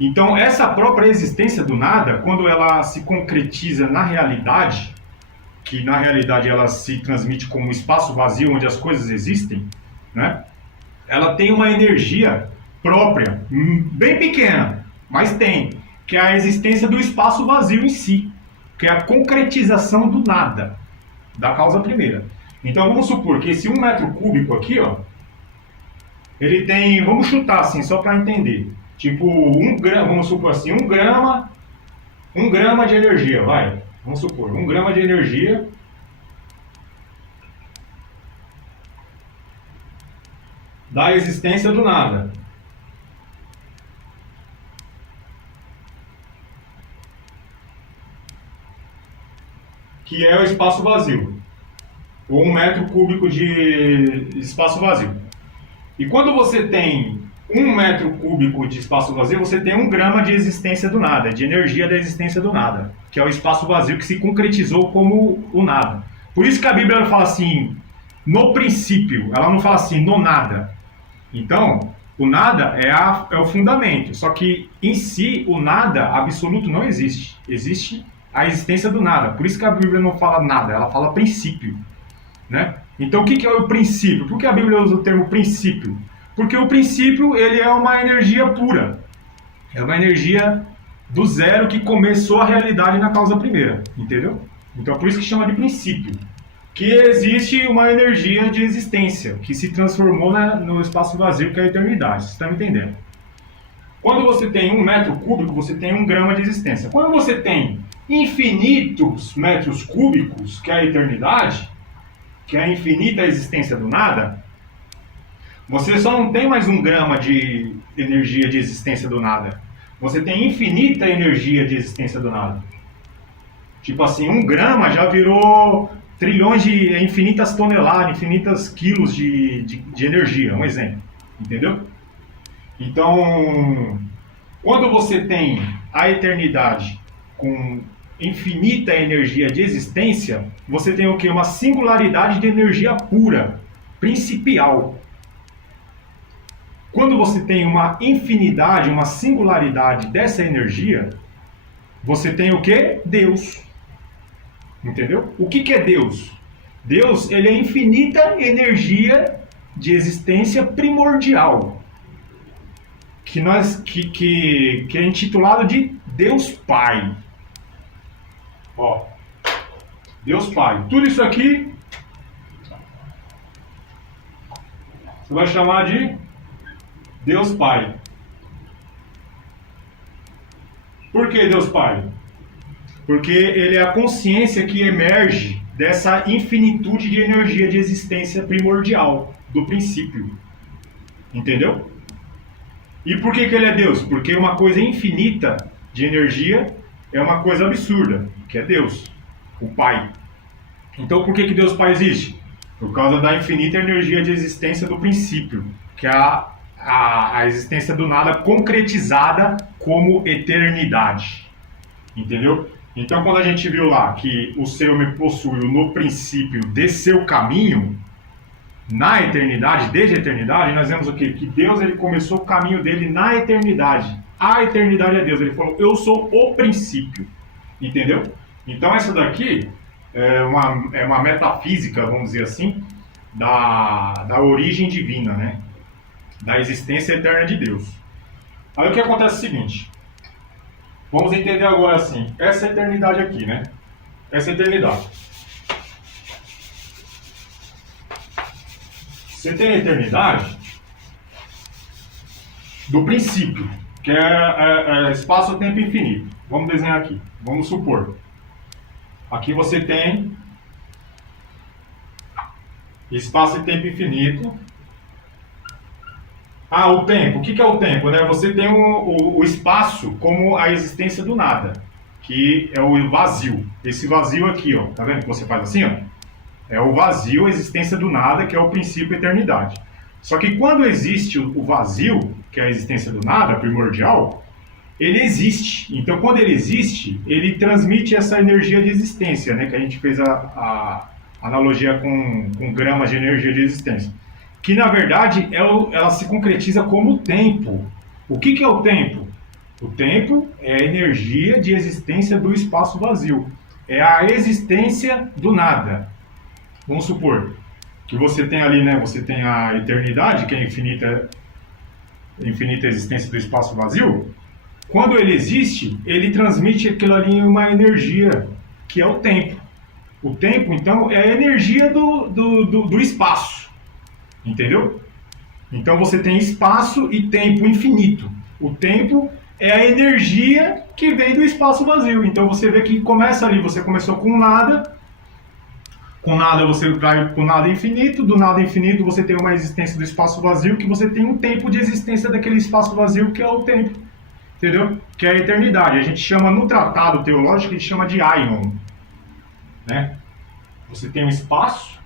Então essa própria existência do nada, quando ela se concretiza na realidade, que na realidade ela se transmite como espaço vazio onde as coisas existem, né? Ela tem uma energia própria, bem pequena, mas tem, que é a existência do espaço vazio em si, que é a concretização do nada, da causa primeira. Então vamos supor que esse 1 metro cúbico aqui, ó, ele tem, vamos chutar assim, só para entender, tipo 1 grama, vamos supor assim, 1 grama de energia, vai. Vamos supor, 1 grama de energia da existência do nada. Que é o espaço vazio. Ou 1 metro cúbico de espaço vazio. E quando você tem 1 metro cúbico de espaço vazio, você tem 1 grama de existência do nada, de energia da existência do nada, que é o espaço vazio que se concretizou como o nada. Por isso que a Bíblia fala assim, no princípio, ela não fala assim, no nada. Então, o nada é o fundamento, só que em si o nada absoluto não existe. Existe a existência do nada, por isso que a Bíblia não fala nada, ela fala princípio. Né? Então o que é o princípio? Por que a Bíblia usa o termo princípio? Porque o princípio ele é uma energia pura, é uma energia do zero que começou a realidade na causa primeira, entendeu? Então por isso que chama de princípio, que existe uma energia de existência que se transformou no espaço vazio que é a eternidade, vocês estão me entendendo? Quando você tem 1 metro cúbico, você tem 1 grama de existência. Quando você tem infinitos metros cúbicos, que é a eternidade, que é a infinita existência do nada, você só não tem mais 1 grama de energia de existência do nada. Você tem infinita energia de existência do nada. Tipo assim, 1 grama já virou trilhões de infinitas toneladas, infinitas quilos de energia, um exemplo. Entendeu? Então, quando você tem a eternidade com infinita energia de existência, você tem o que? Uma singularidade de energia pura, principial. Quando você tem uma infinidade, uma singularidade dessa energia, você tem o que? Deus. Entendeu? O que é Deus? Deus, ele é infinita energia de existência primordial, que é intitulado de Deus Pai. Ó, Deus Pai. Tudo isso aqui você vai chamar de Deus Pai. Por que Deus Pai? Porque ele é a consciência que emerge dessa infinitude de energia de existência primordial, do princípio. Entendeu? E por que ele é Deus? Porque uma coisa infinita de energia é uma coisa absurda, que é Deus, o Pai. Então por que Deus Pai existe? Por causa da infinita energia de existência do princípio, que é a existência do nada concretizada como eternidade. Entendeu? Então quando a gente viu lá que o ser me possuiu no princípio de seu caminho, na eternidade, desde a eternidade, nós vemos o quê? Que Deus ele começou o caminho dele na eternidade. A eternidade é Deus. Ele falou, eu sou o princípio. Entendeu? Então essa daqui é uma metafísica, vamos dizer assim, da origem divina, né? Da existência eterna de Deus. Aí o que acontece é o seguinte. Vamos entender agora assim, essa eternidade aqui, né? Essa eternidade. Você tem a eternidade do princípio, que é espaço-tempo infinito. Vamos desenhar aqui. Vamos supor. Aqui você tem espaço e tempo infinito. Ah, o tempo. O que é o tempo? Né? Você tem o espaço como a existência do nada, que é o vazio. Esse vazio aqui, ó, tá vendo que você faz assim, ó? É o vazio, a existência do nada, que é o princípio eternidade. Só que quando existe o vazio, que é a existência do nada, primordial, ele existe. Então, quando ele existe, ele transmite essa energia de existência, né? Que a gente fez a analogia com gramas de energia de existência. Que, na verdade, ela se concretiza como tempo. O que é o tempo? O tempo é a energia de existência do espaço vazio. É a existência do nada. Vamos supor que você tem ali, né? Você tem a eternidade, que é a infinita existência do espaço vazio. Quando ele existe, ele transmite aquilo ali em uma energia, que é o tempo. O tempo, então, é a energia do espaço. Entendeu? Então você tem espaço e tempo infinito. O tempo é a energia que vem do espaço vazio. Então você vê que começa ali, você começou com nada. Com nada você vai para o nada infinito, do nada infinito você tem uma existência do espaço vazio, que você tem um tempo de existência daquele espaço vazio, que é o tempo, entendeu? Que é a eternidade. A gente chama, no tratado teológico, a gente chama de aion, né? Você tem um espaço,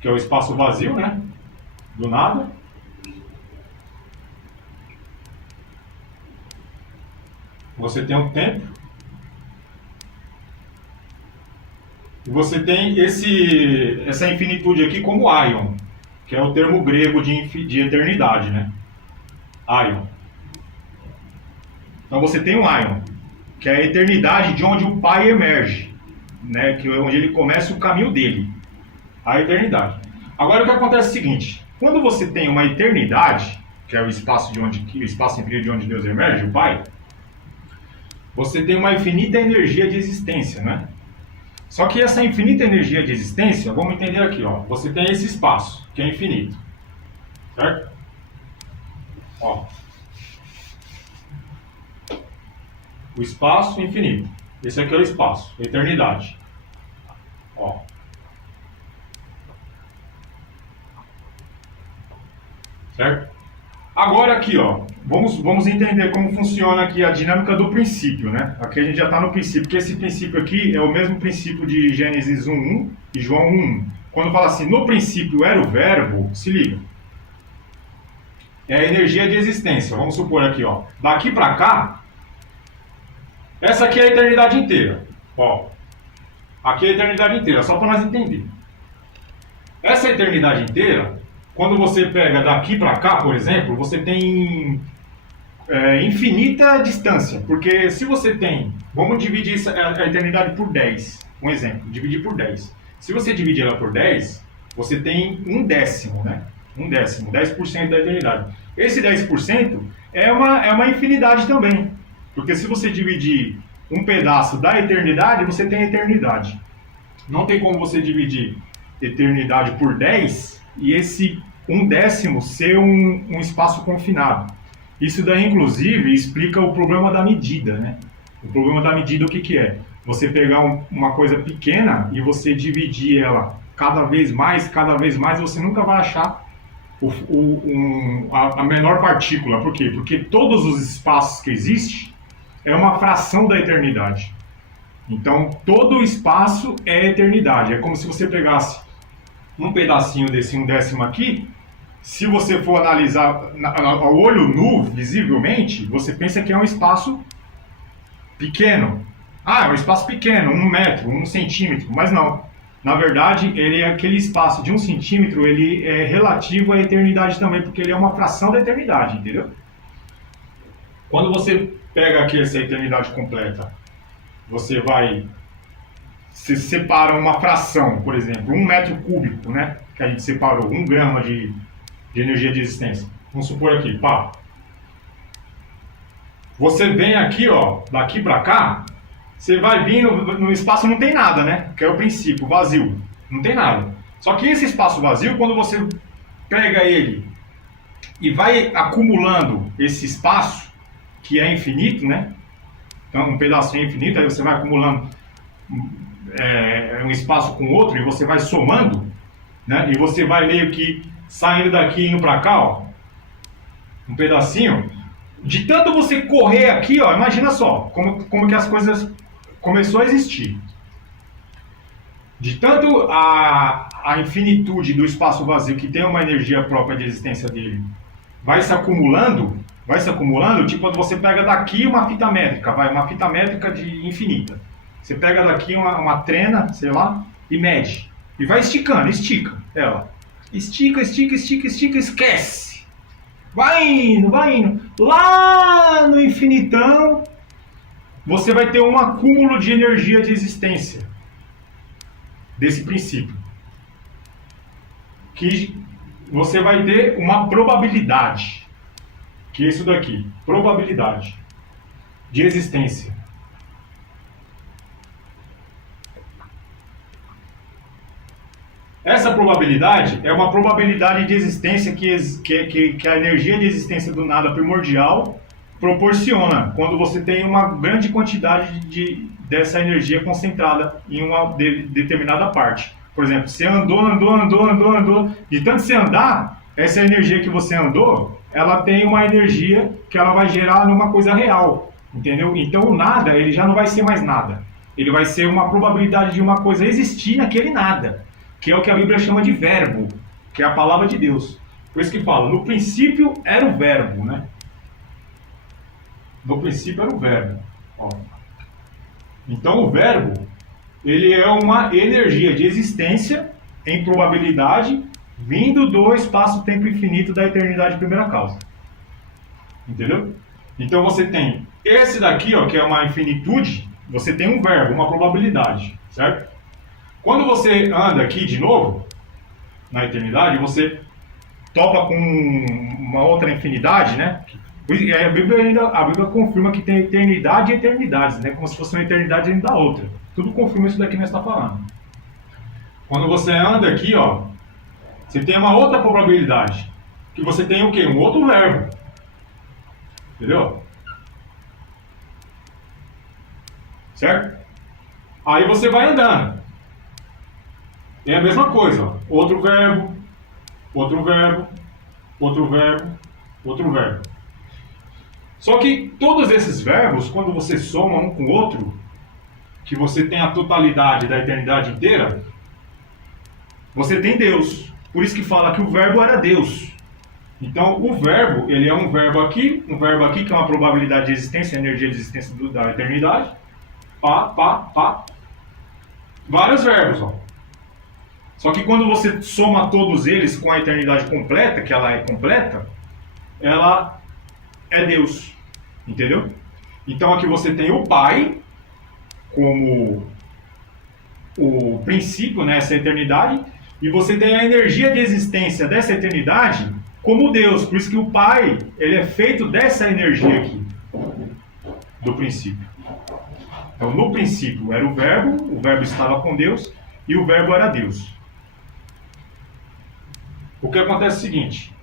que é o espaço vazio, né? Do nada. Você tem um tempo. E você tem essa infinitude aqui como aion, que é o termo grego de eternidade, né? Aion. Então você tem um aion, que é a eternidade de onde o Pai emerge, né? Que é onde ele começa o caminho dele, a eternidade. Agora o que acontece é o seguinte: quando você tem uma eternidade, que é o espaço infinito de onde Deus emerge, o Pai, você tem uma infinita energia de existência, né? Só que essa infinita energia de existência, vamos entender aqui, ó. Você tem esse espaço, que é infinito. Certo? Ó. O espaço infinito. Esse aqui é o espaço, a eternidade. Ó. Certo? Agora aqui, ó. Vamos entender como funciona aqui a dinâmica do princípio, né? Aqui a gente já está no princípio, porque esse princípio aqui é o mesmo princípio de Gênesis 1:1 e João 1:1. Quando fala assim, no princípio era o verbo, se liga. É a energia de existência. Vamos supor aqui, ó. Daqui para cá, essa aqui é a eternidade inteira. Ó. Aqui é a eternidade inteira, só para nós entender. Essa eternidade inteira, quando você pega daqui para cá, por exemplo, você tem infinita distância. Porque se você tem... Vamos dividir a eternidade por 10. Um exemplo, dividir por 10. Se você dividir ela por 10, você tem um décimo, né? Um décimo, 10% da eternidade. Esse 10% é uma infinidade também. Porque se você dividir um pedaço da eternidade, você tem a eternidade. Não tem como você dividir eternidade por 10 e esse 1/10 ser um espaço confinado. Isso daí, inclusive, explica o problema da medida, né? O problema da medida, o que que é? Você pegar uma coisa pequena e você dividir ela cada vez mais, você nunca vai achar a menor partícula. Por quê? Porque todos os espaços que existem é uma fração da eternidade. Então, todo o espaço é eternidade. É como se você pegasse um pedacinho desse 1/10 aqui. Se você for analisar ao olho nu, visivelmente, você pensa que é um espaço pequeno. Ah, é um espaço pequeno, 1 metro, 1 centímetro, mas não. Na verdade, ele é aquele espaço de 1 centímetro, ele é relativo à eternidade também, porque ele é uma fração da eternidade, entendeu? Quando você pega aqui essa eternidade completa, você separa uma fração, por exemplo, 1 metro cúbico, né? Que a gente separou, 1 grama de energia de existência. Vamos supor aqui, pá. Você vem aqui, ó, daqui para cá, você vai vir no espaço, não tem nada, né? Que é o princípio, vazio. Não tem nada. Só que esse espaço vazio, quando você pega ele e vai acumulando esse espaço, que é infinito, né? Então, um pedacinho infinito, aí você vai acumulando um espaço com outro e você vai somando, né? E você vai meio que saindo daqui e indo para cá, ó. Um pedacinho. De tanto você correr aqui, ó, imagina só como que as coisas começou a existir. De tanto a infinitude do espaço vazio, que tem uma energia própria de existência dele, vai se acumulando, tipo quando você pega daqui uma fita métrica, uma fita métrica de infinita. Você pega daqui uma trena, sei lá, e mede. E vai esticando, estica ela. Estica, esquece. Vai indo. Lá no infinitão, você vai ter um acúmulo de energia de existência desse princípio. Que você vai ter uma probabilidade, que é isso daqui, probabilidade de existência. Essa probabilidade é uma probabilidade de existência que a energia de existência do nada primordial proporciona quando você tem uma grande quantidade dessa energia concentrada em uma determinada parte. Por exemplo, você andou, de tanto você andar, essa energia que você andou, ela tem uma energia que ela vai gerar numa coisa real, entendeu? Então o nada, ele já não vai ser mais nada. Ele vai ser uma probabilidade de uma coisa existir naquele nada, que é o que a Bíblia chama de verbo, que é a palavra de Deus. Por isso que fala, no princípio era o verbo, né? No princípio era o verbo. Ó. Então o verbo, ele é uma energia de existência em probabilidade vindo do espaço-tempo infinito da eternidade primeira causa. Entendeu? Então você tem esse daqui, ó, que é uma infinitude, você tem um verbo, uma probabilidade, certo? Quando você anda aqui de novo, na eternidade, você topa com uma outra infinidade, né? E a Bíblia confirma que tem eternidade e eternidades, né? Como se fosse uma eternidade dentro da outra. Tudo confirma isso daqui que nós estamos falando. Quando você anda aqui, ó, você tem uma outra probabilidade. Que você tem o quê? Um outro verbo. Entendeu? Certo? Aí você vai andando. É a mesma coisa, ó. Outro verbo, outro verbo, outro verbo, outro verbo. Só que todos esses verbos, quando você soma um com o outro, que você tem a totalidade da eternidade inteira, você tem Deus. Por isso que fala que o verbo era Deus. Então o verbo, ele é um verbo aqui que é uma probabilidade de existência, energia de existência da eternidade. Pá. Vários verbos, ó. Só que quando você soma todos eles com a eternidade completa, que ela é completa, ela é Deus. Entendeu? Então aqui você tem o Pai como o princípio, né, essa eternidade, e você tem a energia de existência dessa eternidade como Deus. Por isso que o Pai, ele é feito dessa energia aqui, do princípio. Então, no princípio era o Verbo estava com Deus e o Verbo era Deus. O que acontece é o seguinte: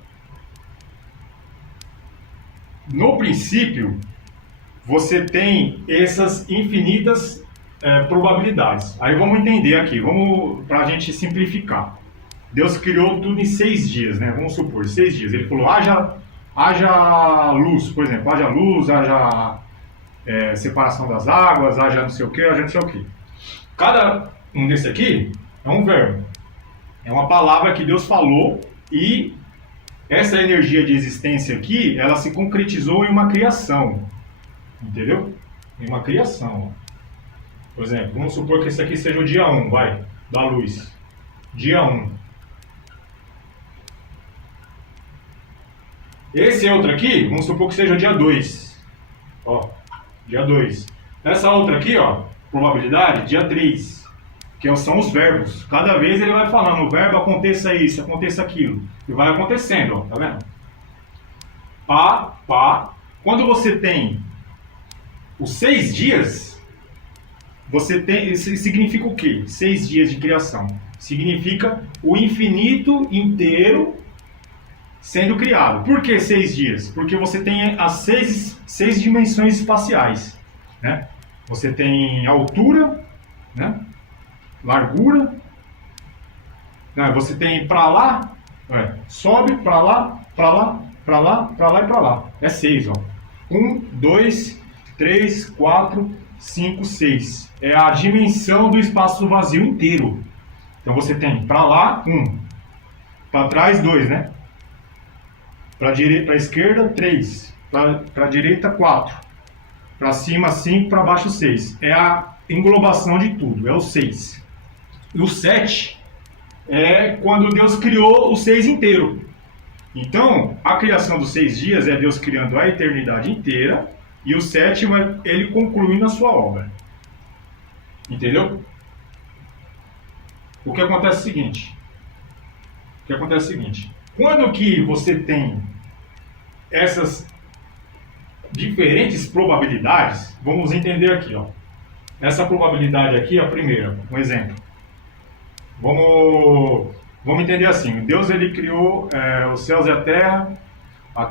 no princípio, você tem essas infinitas probabilidades. Aí vamos entender aqui, para a gente simplificar. Deus criou tudo em 6 dias, né? Vamos supor, 6 dias. Ele falou, haja luz, por exemplo, haja luz, haja separação das águas, haja não sei o que, haja não sei o que. Cada um desse aqui é um verbo. É uma palavra que Deus falou e essa energia de existência aqui, ela se concretizou em uma criação. Entendeu? Em uma criação. Por exemplo, vamos supor que esse aqui seja o dia 1, da luz. Dia 1. Esse outro aqui, vamos supor que seja o dia 2. Ó, dia 2. Essa outra aqui, ó, probabilidade, dia 3. Que são os verbos. Cada vez ele vai falando, o verbo aconteça isso, aconteça aquilo. E vai acontecendo, ó, tá vendo? Pá. Quando você tem os 6 dias, você tem. Isso significa o quê? 6 dias de criação. Significa o infinito inteiro sendo criado. Por que 6 dias? Porque você tem as 6 dimensões espaciais. Né? Você tem altura, né? Largura, né? Você tem para lá, sobe para lá, para lá, para lá, para lá e para lá. É 6, ó. 1, 2, 3, 4, 5, 6. É a dimensão do espaço vazio inteiro. Então você tem para lá 1, para trás 2, né? Para a esquerda 3, para a direita 4, para cima 5, para baixo 6. É a englobação de tudo, é o 6. E o 7 é quando Deus criou o 6 inteiro. Então, a criação dos 6 dias é Deus criando a eternidade inteira. E o 7º é ele concluindo a sua obra. Entendeu? O que acontece é o seguinte. Quando que você tem essas diferentes probabilidades, vamos entender aqui, ó. Essa probabilidade aqui é a primeira, um exemplo. Vamos entender assim. Deus ele criou os céus e a terra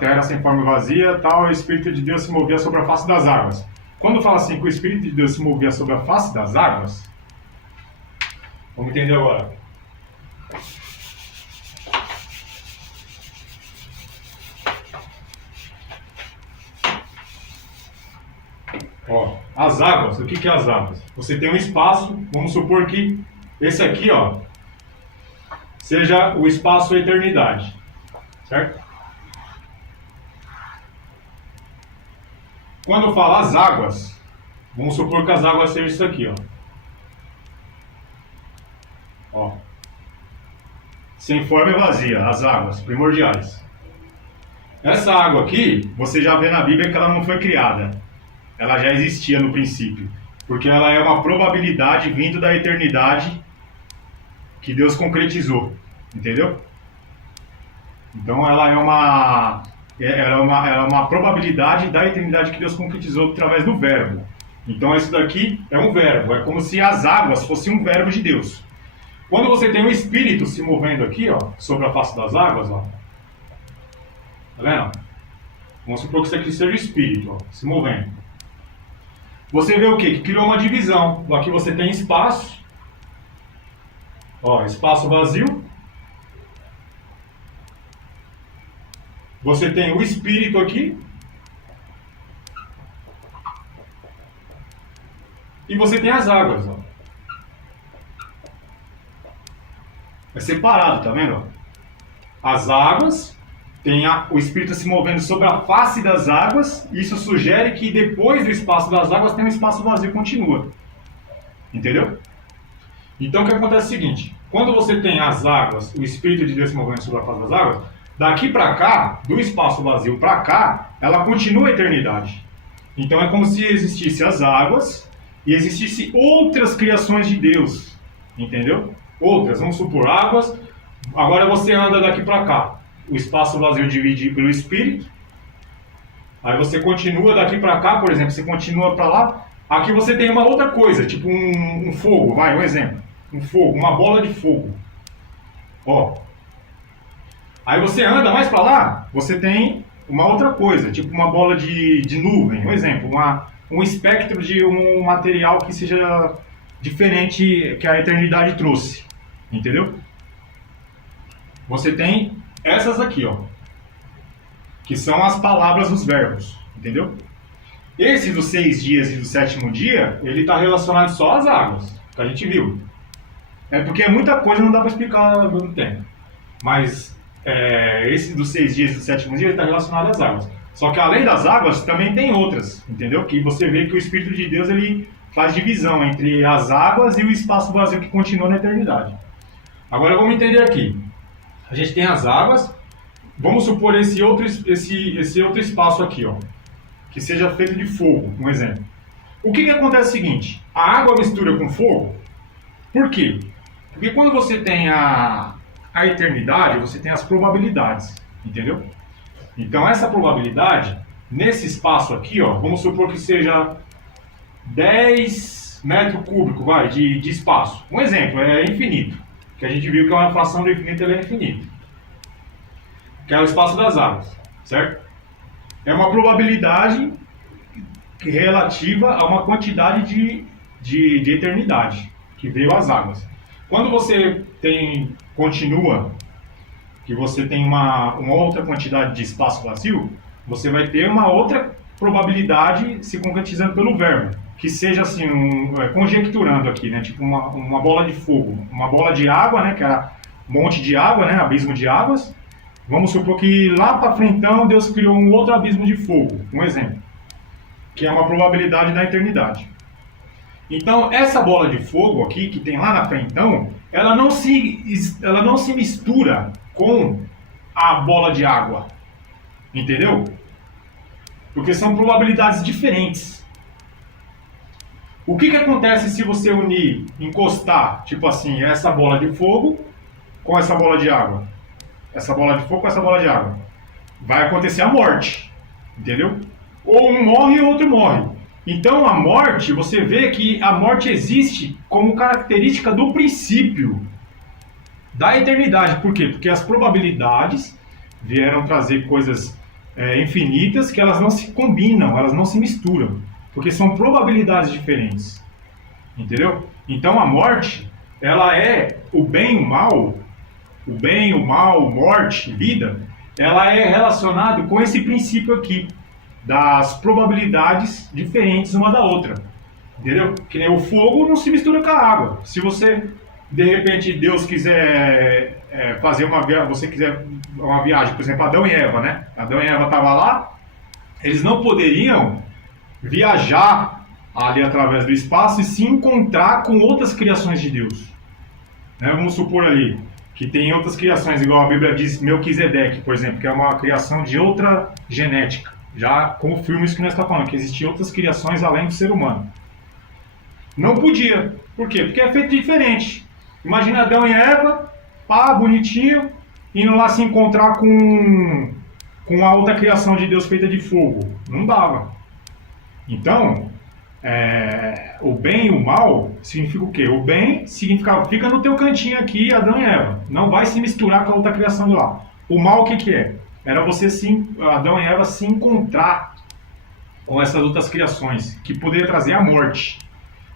era sem forma e vazia, tal, e o Espírito de Deus se movia sobre a face das águas. Quando fala assim que o Espírito de Deus se movia sobre a face das águas, vamos entender agora. Ó, as águas, o que é as águas? Você tem um espaço, vamos supor que esse aqui, ó, seja o espaço eternidade, certo? Quando eu falo as águas, vamos supor que as águas sejam isso aqui, ó. Sem forma e vazia, as águas primordiais. Essa água aqui, você já vê na Bíblia que ela não foi criada. Ela já existia no princípio. Porque ela é uma probabilidade vindo da eternidade que Deus concretizou. Entendeu? Então ela é uma probabilidade da eternidade que Deus concretizou através do verbo. Então isso daqui é um verbo. É como se as águas fossem um verbo de Deus. Quando você tem um espírito se movendo aqui, ó, sobre a face das águas, ó. Tá vendo? Vamos supor que isso aqui seja o espírito, ó, se movendo. Você vê o quê? Que criou uma divisão. Aqui você tem espaço. Ó, espaço vazio. Você tem o espírito aqui. E você tem as águas, ó. É separado, tá vendo? As águas, tem o espírito se movendo sobre a face das águas. Isso sugere que depois do espaço das águas tem um espaço vazio que continua. Entendeu? Então o que acontece é o seguinte. Quando você tem as águas, o espírito de Deus se movendo sobre a face das águas, daqui para cá, do espaço vazio para cá, ela continua a eternidade. Então é como se existisse as águas e existisse outras criações de Deus. Entendeu? Outras, vamos supor, águas. Agora você anda daqui para cá. O espaço vazio divide pelo espírito. Aí você continua daqui para cá, por exemplo, você continua para lá. Aqui você tem uma outra coisa, tipo um fogo, vai, um exemplo. Um fogo, uma bola de fogo. Ó. Aí você anda mais para lá, você tem uma outra coisa, tipo uma bola de nuvem, um exemplo, um espectro de um material que seja diferente que a eternidade trouxe, entendeu? Você tem essas aqui, ó, que são as palavras dos verbos, entendeu? Esse dos 6 dias e do 7º dia, ele está relacionado só às águas, que a gente viu. É porque muita coisa não dá para explicar ao mesmo tempo. Mas esse dos 6 dias e do 7º dia está relacionado às águas. Só que além das águas, também tem outras, entendeu? Que você vê que o Espírito de Deus ele faz divisão entre as águas e o espaço vazio que continua na eternidade. Agora vamos entender aqui. A gente tem as águas. Vamos supor esse outro espaço aqui, ó, que seja feito de fogo, um exemplo. O que acontece é o seguinte, a água mistura com fogo, por quê? Porque quando você tem a eternidade, você tem as probabilidades, entendeu? Então essa probabilidade, nesse espaço aqui, ó, vamos supor que seja 10 metros cúbicos de espaço. Um exemplo, é infinito, que a gente viu que é uma fração do infinito, ela é infinita. Que é o espaço das águas, certo? É uma probabilidade relativa a uma quantidade de eternidade que veio às águas. Quando você continua, que você tem uma outra quantidade de espaço vazio, você vai ter uma outra probabilidade se concretizando pelo verbo, que seja assim, conjecturando aqui, né? Tipo uma bola de fogo, uma bola de água, né? Que era um monte de água, né? Abismo de águas. Vamos supor que lá para frentão Deus criou um outro abismo de fogo, um exemplo, que é uma probabilidade da eternidade. Então, essa bola de fogo aqui, que tem lá na frentão, ela não se mistura com a bola de água, entendeu? Porque são probabilidades diferentes. O que acontece se você encostar, tipo assim, essa bola de fogo com essa bola de água? Essa bola de fogo com essa bola de água. Vai acontecer a morte, entendeu? Ou um morre e o outro morre. Então a morte, você vê que a morte existe como característica do princípio da eternidade. Por quê? Porque as probabilidades vieram trazer coisas infinitas que elas não se combinam, elas não se misturam. Porque são probabilidades diferentes, entendeu? Então a morte, ela é o bem e o mal. O bem, o mal, morte, vida, ela é relacionada com esse princípio aqui, das probabilidades diferentes uma da outra, entendeu? Que nem o fogo não se mistura com a água. Se você, de repente, Deus quiser fazer você quiser uma viagem, por exemplo, Adão e Eva, né? Adão e Eva estavam lá, eles não poderiam viajar ali através do espaço e se encontrar com outras criações de Deus, né? Vamos supor ali que tem outras criações, igual a Bíblia diz, Melquisedeque, por exemplo, que é uma criação de outra genética. Já confirma isso que nós estamos falando, que existiam outras criações além do ser humano. Não podia. Por quê? Porque é feito diferente. Imagina Adão e Eva, pá, bonitinho, indo lá se encontrar com a outra criação de Deus feita de fogo. Não dava. Então, o bem e o mal significa o quê? O bem significa fica no teu cantinho aqui, Adão e Eva. Não vai se misturar com a outra criação de lá. O mal o que é? Era Adão e Eva se encontrar com essas outras criações, que poderia trazer a morte.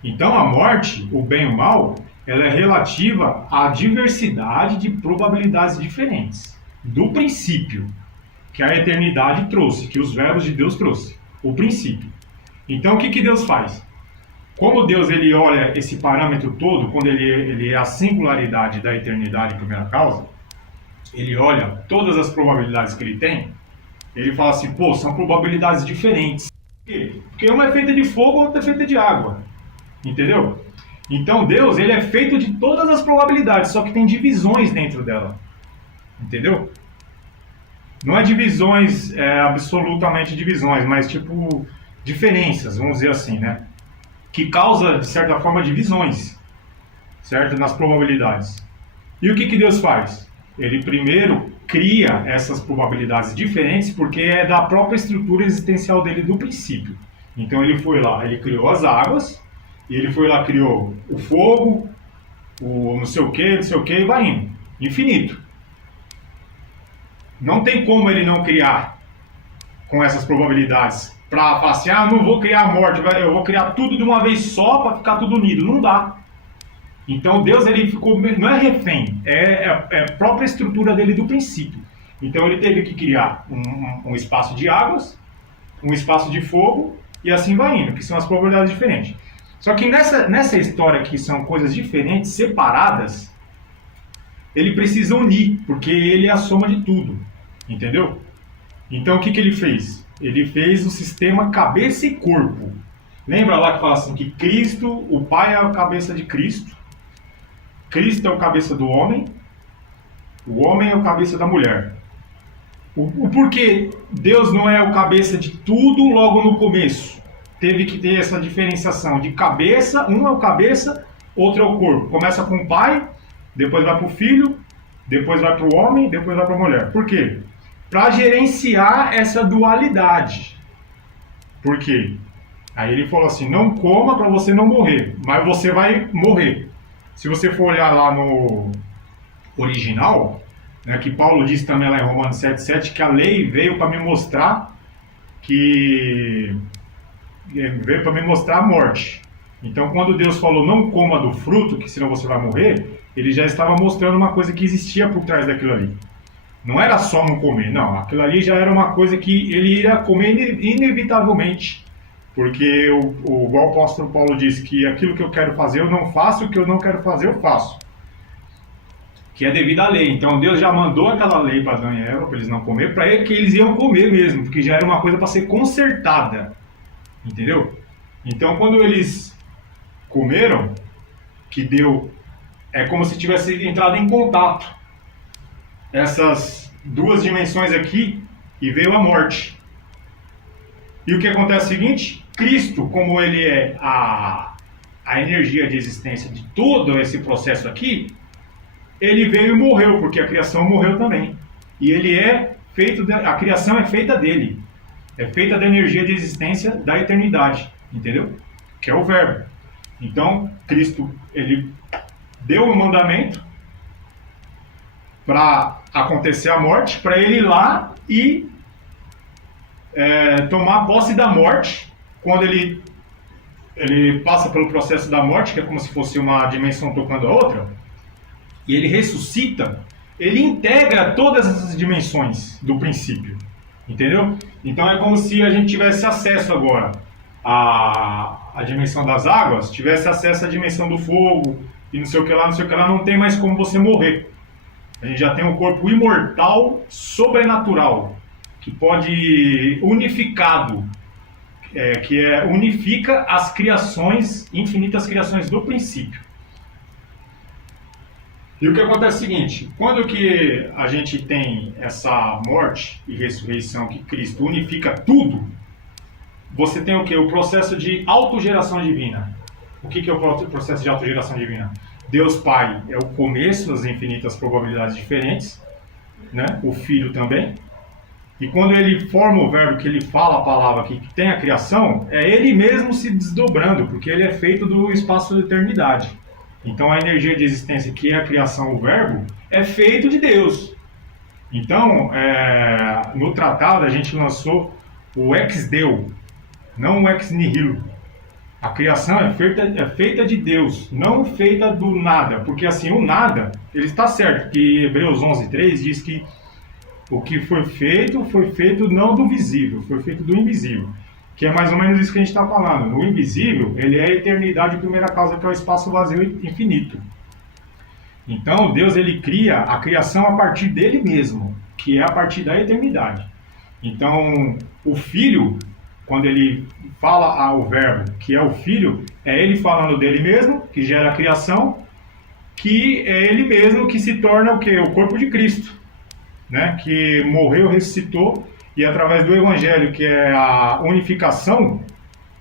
Então a morte, o bem e o mal, ela é relativa à diversidade de probabilidades diferentes. Do princípio que a eternidade trouxe, que os verbos de Deus trouxe. O princípio. Então o que Deus faz? Como Deus ele olha esse parâmetro todo, quando ele é a singularidade da eternidade em primeira causa, ele olha todas as probabilidades que ele tem, ele fala assim, pô, são probabilidades diferentes. Por quê? Porque uma é feita de fogo, outra é feita de água. Entendeu? Então Deus ele é feito de todas as probabilidades, só que tem divisões dentro dela. Entendeu? Não é divisões, absolutamente divisões, mas tipo diferenças, vamos dizer assim, né? Que causa, de certa forma, divisões, certo? Nas probabilidades. E o que Deus faz? Ele primeiro cria essas probabilidades diferentes porque é da própria estrutura existencial dele do princípio. Então ele foi lá, ele criou as águas, e ele foi lá, criou o fogo, o não sei o que, e vai indo. Infinito. Não tem como ele não criar com essas probabilidades. Para falar assim, ah, não vou criar a morte, eu vou criar tudo de uma vez só para ficar tudo unido. Não dá. Então Deus ele ficou, não é refém, é a própria estrutura dele do princípio. Então ele teve que criar um espaço de águas, um espaço de fogo e assim vai indo, que são as probabilidades diferentes. Só que nessa história que são coisas diferentes, separadas, ele precisa unir, porque ele é a soma de tudo, entendeu? Então o que ele fez? Ele fez o sistema cabeça e corpo. Lembra lá que fala assim que Cristo, o Pai é a cabeça de Cristo, Cristo é o cabeça do homem, o homem é o cabeça da mulher. O porquê Deus não é o cabeça de tudo logo no começo? Teve que ter essa diferenciação de cabeça, um é o cabeça, outro é o corpo. Começa com o pai, depois vai para o filho, depois vai para o homem, depois vai para a mulher. Por quê? Para gerenciar essa dualidade. Por quê? Aí ele falou assim, não coma para você não morrer, mas você vai morrer. Se você for olhar lá no original, né, que Paulo disse também lá em Romanos 7,7, que a lei veio para me mostrar a morte. Então, quando Deus falou não coma do fruto, que senão você vai morrer, ele já estava mostrando uma coisa que existia por trás daquilo ali. Não era só não comer, não. Aquilo ali já era uma coisa que ele iria comer inevitavelmente. Porque o apóstolo Paulo diz que aquilo que eu quero fazer eu não faço, o que eu não quero fazer eu faço. Que é devido à lei. Então Deus já mandou aquela lei para Adão e Eva, para eles não comer, para que eles iam comer mesmo, porque já era uma coisa para ser consertada. Entendeu? Então quando eles comeram, que deu, é como se tivesse entrado em contato essas duas dimensões aqui e veio a morte. E o que acontece é o seguinte, Cristo, como ele é a energia de existência de todo esse processo aqui, ele veio e morreu, porque a criação morreu também. E ele é feito, a criação é feita dele. É feita da energia de existência da eternidade, entendeu? Que é o verbo. Então, Cristo, ele deu um mandamento para acontecer a morte, para ele ir lá e tomar posse da morte, quando ele passa pelo processo da morte, que é como se fosse uma dimensão tocando a outra, e ele ressuscita, ele integra todas essas dimensões do princípio, entendeu? Então é como se a gente tivesse acesso agora à dimensão das águas, tivesse acesso à dimensão do fogo, e não sei o que lá, não tem mais como você morrer. A gente já tem um corpo imortal, sobrenatural, que pode unificado, unifica as criações, infinitas criações do princípio. E o que acontece é o seguinte, quando que a gente tem essa morte e ressurreição, que Cristo unifica tudo, você tem o que? O processo de autogeração divina. O que é o processo de autogeração divina? Deus Pai é o começo das infinitas probabilidades diferentes, né? O Filho também. E quando ele forma o verbo, que ele fala a palavra que tem a criação, é ele mesmo se desdobrando, porque ele é feito do espaço da eternidade. Então a energia de existência, que é a criação, o verbo, é feito de Deus. Então, no tratado a gente lançou o ex deu, não o ex nihilo. A criação é feita de Deus, não feita do nada. Porque assim, o nada, ele está certo, que Hebreus 11:3 diz que o que foi feito não do visível, foi feito do invisível. Que é mais ou menos isso que a gente está falando. O invisível, ele é a eternidade, a primeira causa, que é o espaço vazio infinito. Então, Deus, ele cria a criação a partir dele mesmo, que é a partir da eternidade. Então, o Filho, quando ele fala ao verbo, que é o Filho, é ele falando dele mesmo, que gera a criação, que é ele mesmo que se torna o quê? O corpo de Cristo, né? Que morreu, ressuscitou, e através do Evangelho, que é a unificação,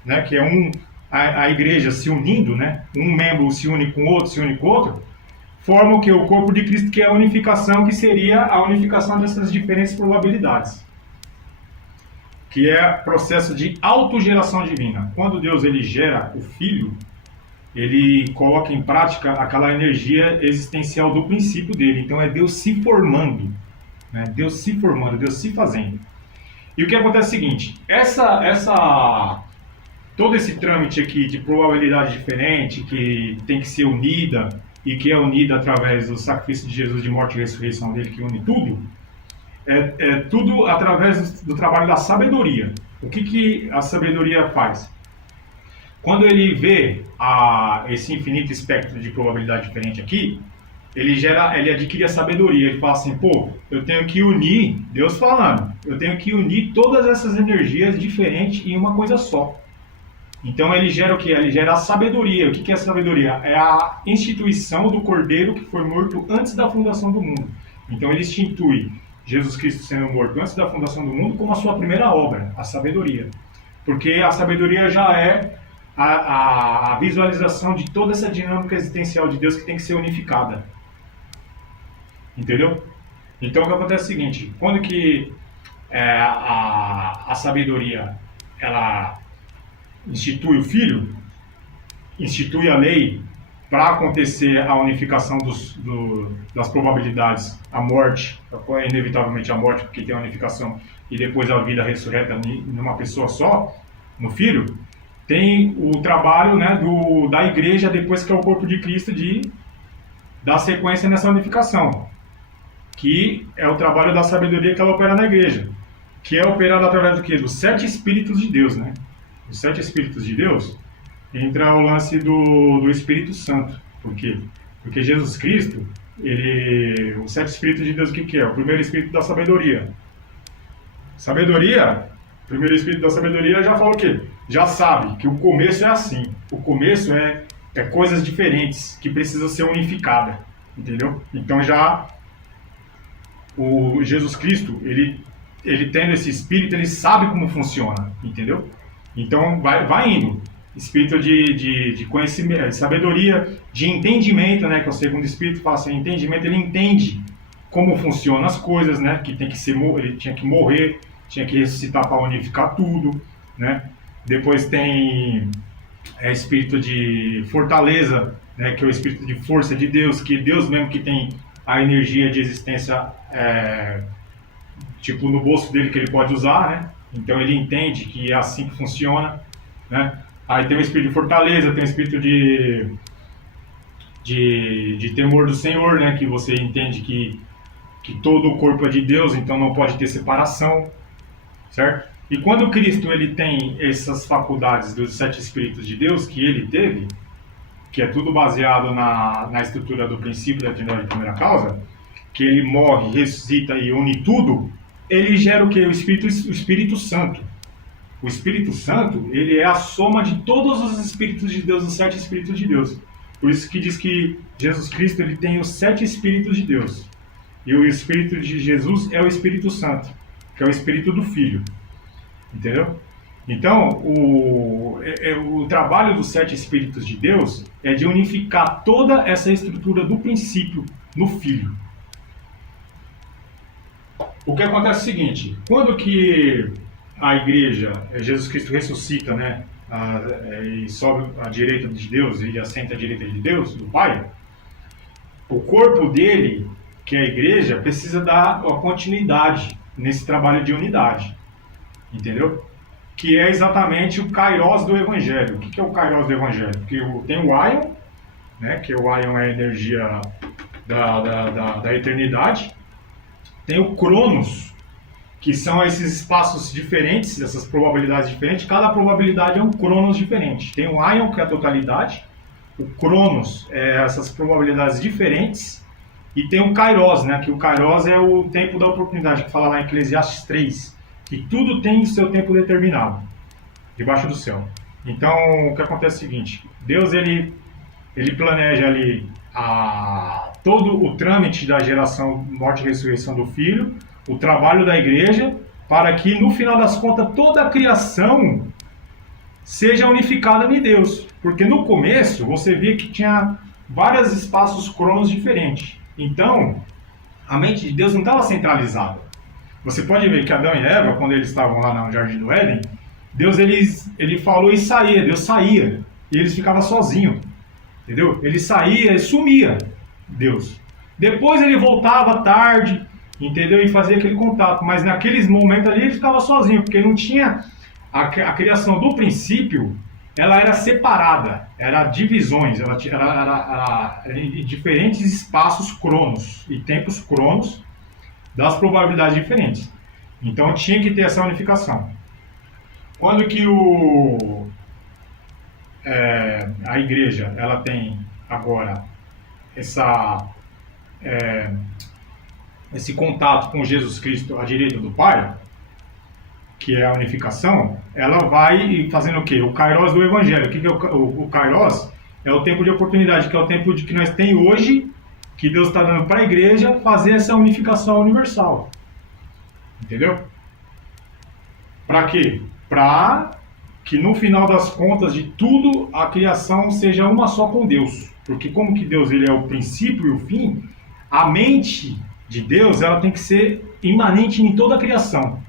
né? Que é a igreja se unindo, né? Um membro se une com o outro, se une com o outro, forma o quê? O corpo de Cristo, que é a unificação, que seria a unificação dessas diferentes probabilidades. que é processo de autogeração divina. Quando Deus ele gera o Filho, ele coloca em prática aquela energia existencial do princípio dele. Então é Deus se formando, né? Deus se formando, Deus se fazendo. E o que acontece é o seguinte, todo esse trâmite aqui de probabilidade diferente, que tem que ser unida, e que é unida através do sacrifício de Jesus de morte e ressurreição dele, que une tudo, é tudo através do trabalho da sabedoria. O que a sabedoria faz? Quando ele vê esse infinito espectro de probabilidade diferente aqui, ele adquire a sabedoria. Ele fala assim, pô, eu tenho que unir, Deus falando, eu tenho que unir todas essas energias diferentes em uma coisa só. Então ele gera o que? Ele gera a sabedoria. O que é a sabedoria? É a instituição do Cordeiro que foi morto antes da fundação do mundo. Então ele institui Jesus Cristo sendo morto antes da fundação do mundo como a sua primeira obra, a sabedoria. Porque a sabedoria já é a visualização de toda essa dinâmica existencial de Deus que tem que ser unificada. Entendeu? Então o que acontece é o seguinte, quando que a sabedoria ela institui o Filho, institui a lei para acontecer a unificação das probabilidades, a morte, inevitavelmente a morte, porque tem a unificação, e depois a vida ressurreta numa pessoa só, no Filho, tem o trabalho, né, da igreja, depois que é o corpo de Cristo, de dar sequência nessa unificação, que é o trabalho da sabedoria que ela opera na igreja, que é operado através do quê? Dos 7 Espíritos de Deus, né? Os 7 Espíritos de Deus, entra o lance do Espírito Santo. Por quê? Porque Jesus Cristo, os 7 Espíritos de Deus, o que é? O primeiro Espírito da sabedoria. Sabedoria, o primeiro Espírito da sabedoria já falou o quê? Já sabe que o começo é assim. O começo é coisas diferentes que precisam ser unificadas. Entendeu? Então já o Jesus Cristo, ele tendo esse Espírito, ele sabe como funciona. Entendeu? Então vai indo. Espírito de conhecimento, de sabedoria, de entendimento, né, que é o segundo espírito, fala assim, entendimento, ele entende como funcionam as coisas, né, que tem que ser, ele tinha que morrer, tinha que ressuscitar para unificar tudo, né. Depois tem espírito de fortaleza, né, que é o espírito de força de Deus, que Deus mesmo que tem a energia de existência tipo no bolso dele que ele pode usar, né. Então ele entende que é assim que funciona, né. Aí tem o espírito de fortaleza, tem o espírito de temor do Senhor, né? Que você entende que todo o corpo é de Deus, então não pode ter separação, certo? E quando o Cristo ele tem essas faculdades dos 7 espíritos de Deus que ele teve, que é tudo baseado na estrutura do princípio da Trindade de primeira causa, que ele morre, ressuscita e une tudo, ele gera o que? O Espírito Santo. O Espírito Santo, ele é a soma de todos os Espíritos de Deus, os 7 Espíritos de Deus. Por isso que diz que Jesus Cristo ele tem os 7 Espíritos de Deus. E o Espírito de Jesus é o Espírito Santo, que é o Espírito do Filho. Entendeu? Então, o trabalho dos 7 Espíritos de Deus é de unificar toda essa estrutura do princípio no Filho. O que acontece é o seguinte, quando que a igreja, Jesus Cristo ressuscita, né, e sobe à direita de Deus, ele assenta à direita de Deus, do Pai, o corpo dele, que é a igreja, precisa dar a continuidade nesse trabalho de unidade, entendeu? Que é exatamente o Kairos do Evangelho. O que é o Kairos do Evangelho? Porque tem o Aion, né, que o Aion é a energia da eternidade, tem o Cronos, que são esses espaços diferentes, essas probabilidades diferentes, cada probabilidade é um Cronos diferente. Tem o Aion, que é a totalidade, o Cronos é essas probabilidades diferentes, e tem o Kairos, né, que o Kairos é o tempo da oportunidade, que fala lá em Eclesiastes 3, que tudo tem o seu tempo determinado, debaixo do céu. Então, o que acontece é o seguinte, Deus ele planeja ali todo o trâmite da geração, morte e ressurreição do Filho, o trabalho da igreja, para que no final das contas toda a criação seja unificada em Deus. Porque no começo você via que tinha vários espaços cronos diferentes. Então, a mente de Deus não estava centralizada. Você pode ver que Adão e Eva, quando eles estavam lá no Jardim do Éden, Deus ele falou e saía, Deus saía, e eles ficavam sozinhos, entendeu? Ele saía e sumia, Deus. Depois ele voltava tarde, entendeu? E fazia aquele contato, mas naqueles momentos ali ele ficava sozinho, porque não tinha a criação do princípio, ela era separada, era divisões, ela era em diferentes espaços cronos e tempos cronos das probabilidades diferentes. Então tinha que ter essa unificação. Quando que a igreja ela tem agora essa, esse contato com Jesus Cristo à direita do Pai, que é a unificação, ela vai fazendo o quê? O Kairos do Evangelho. O que é o Kairos? É o tempo de oportunidade, que é o tempo que nós temos hoje, que Deus está dando para a igreja fazer essa unificação universal. Entendeu? Para quê? Para que no final das contas de tudo, a criação seja uma só com Deus. Porque como que Deus ele é o princípio e o fim, a mente de Deus ela tem que ser imanente em toda a criação.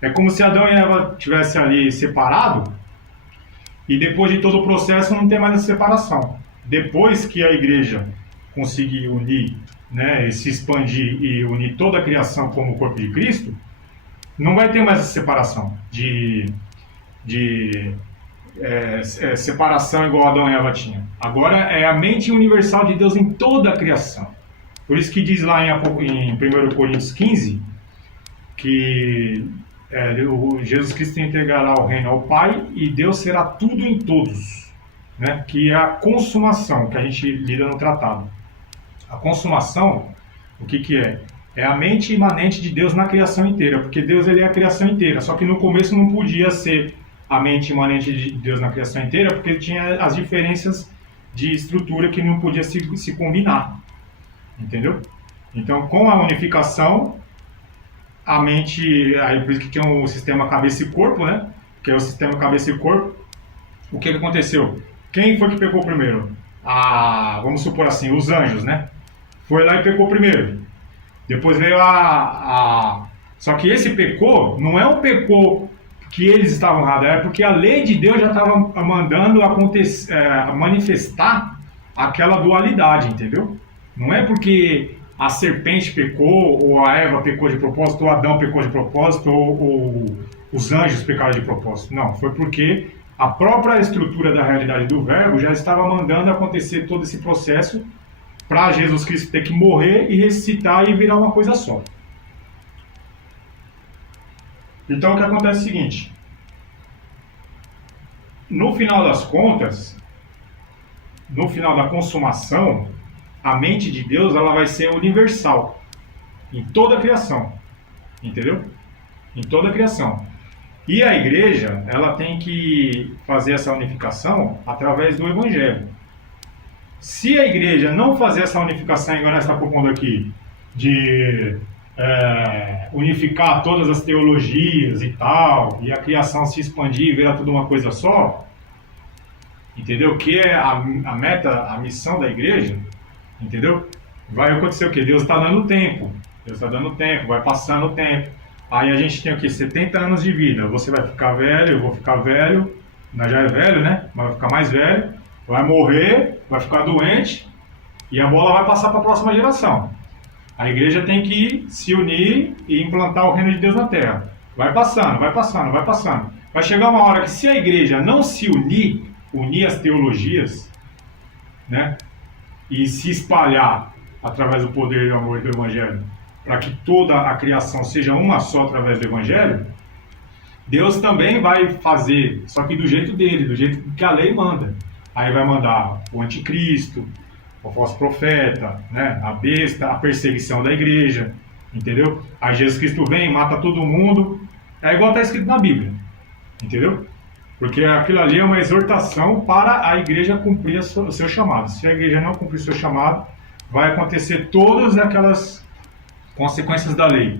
É como se Adão e Eva tivessem ali separado e depois de todo o processo não tem mais essa separação. Depois que a igreja conseguir unir, né, e se expandir e unir toda a criação como o corpo de Cristo, não vai ter mais essa separação de separação igual Adão e Eva tinha. Agora é a mente universal de Deus em toda a criação. Por isso que diz lá em 1 Coríntios 15 que Jesus Cristo entregará o reino ao Pai e Deus será tudo em todos, né? Que é a consumação que a gente lida no tratado. A consumação, o que é? É a mente imanente de Deus na criação inteira, porque Deus ele é a criação inteira, só que no começo não podia ser a mente imanente de Deus na criação inteira, porque tinha as diferenças de estrutura que não podia se combinar, entendeu? Então, com a unificação, a mente, aí por isso que tinha o sistema cabeça e corpo, né? Que é o sistema cabeça e corpo. O que aconteceu? Quem foi que pecou primeiro? Vamos supor assim, os anjos, né? Foi lá e pecou primeiro. Depois veio Só que esse pecou, não é um pecou que eles estavam errados, é porque a lei de Deus já estava mandando manifestar aquela dualidade, entendeu? Não é porque a serpente pecou, ou a Eva pecou de propósito, ou Adão pecou de propósito, ou os anjos pecaram de propósito. Não, foi porque a própria estrutura da realidade do verbo já estava mandando acontecer todo esse processo para Jesus Cristo ter que morrer e ressuscitar e virar uma coisa só. Então o que acontece é o seguinte: no final das contas, no final da consumação, a mente de Deus ela vai ser universal em toda a criação, entendeu? Em toda a criação. E a igreja ela tem que fazer essa unificação através do Evangelho. Se a igreja não fazer essa unificação, igual nós estamos propondo aqui, de unificar todas as teologias e tal, e a criação se expandir e virar tudo uma coisa só, entendeu? Que é a meta, a missão da igreja, entendeu? Vai acontecer o quê? Deus está dando tempo, vai passando o tempo. Aí a gente tem o quê? 70 anos de vida. Você vai ficar velho, eu vou ficar velho, nós já é velho, né? Mas vai ficar mais velho, vai morrer, vai ficar doente, e a bola vai passar para a próxima geração. A igreja tem que se unir e implantar o reino de Deus na terra. Vai passando, vai passando, vai passando. Vai chegar uma hora que se a igreja não se unir as teologias, né? E se espalhar através do poder e do amor do Evangelho, para que toda a criação seja uma só através do Evangelho, Deus também vai fazer, só que do jeito dele, do jeito que a lei manda. Aí vai mandar o anticristo, o falso profeta, né? A besta, a perseguição da igreja, entendeu? Aí Jesus Cristo vem, mata todo mundo, é igual está escrito na Bíblia, entendeu? Porque aquilo ali é uma exortação para a igreja cumprir o seu chamado. Se a igreja não cumprir o seu chamado, vai acontecer todas aquelas consequências da lei.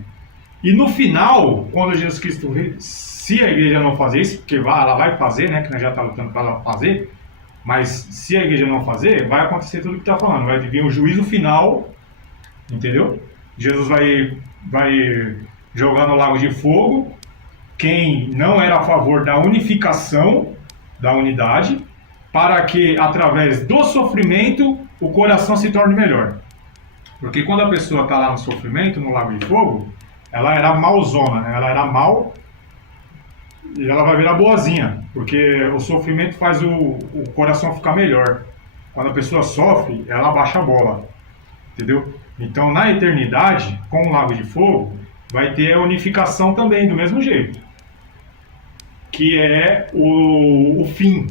E no final, quando Jesus Cristo, se a igreja não fazer isso, porque ela vai fazer, né, que nós já está lutando para ela fazer, mas se a igreja não fazer, vai acontecer tudo o que está falando. Vai vir um juízo final, entendeu? Jesus vai jogando no lago de fogo quem não era a favor da unificação da unidade, para que, através do sofrimento, o coração se torne melhor. Porque quando a pessoa está lá no sofrimento, no lago de fogo, ela era malzona, né? Ela era mal e ela vai virar boazinha, porque o sofrimento faz o coração ficar melhor. Quando a pessoa sofre, ela abaixa a bola, entendeu? Então, na eternidade, com o lago de fogo, vai ter a unificação também, do mesmo jeito, que é o fim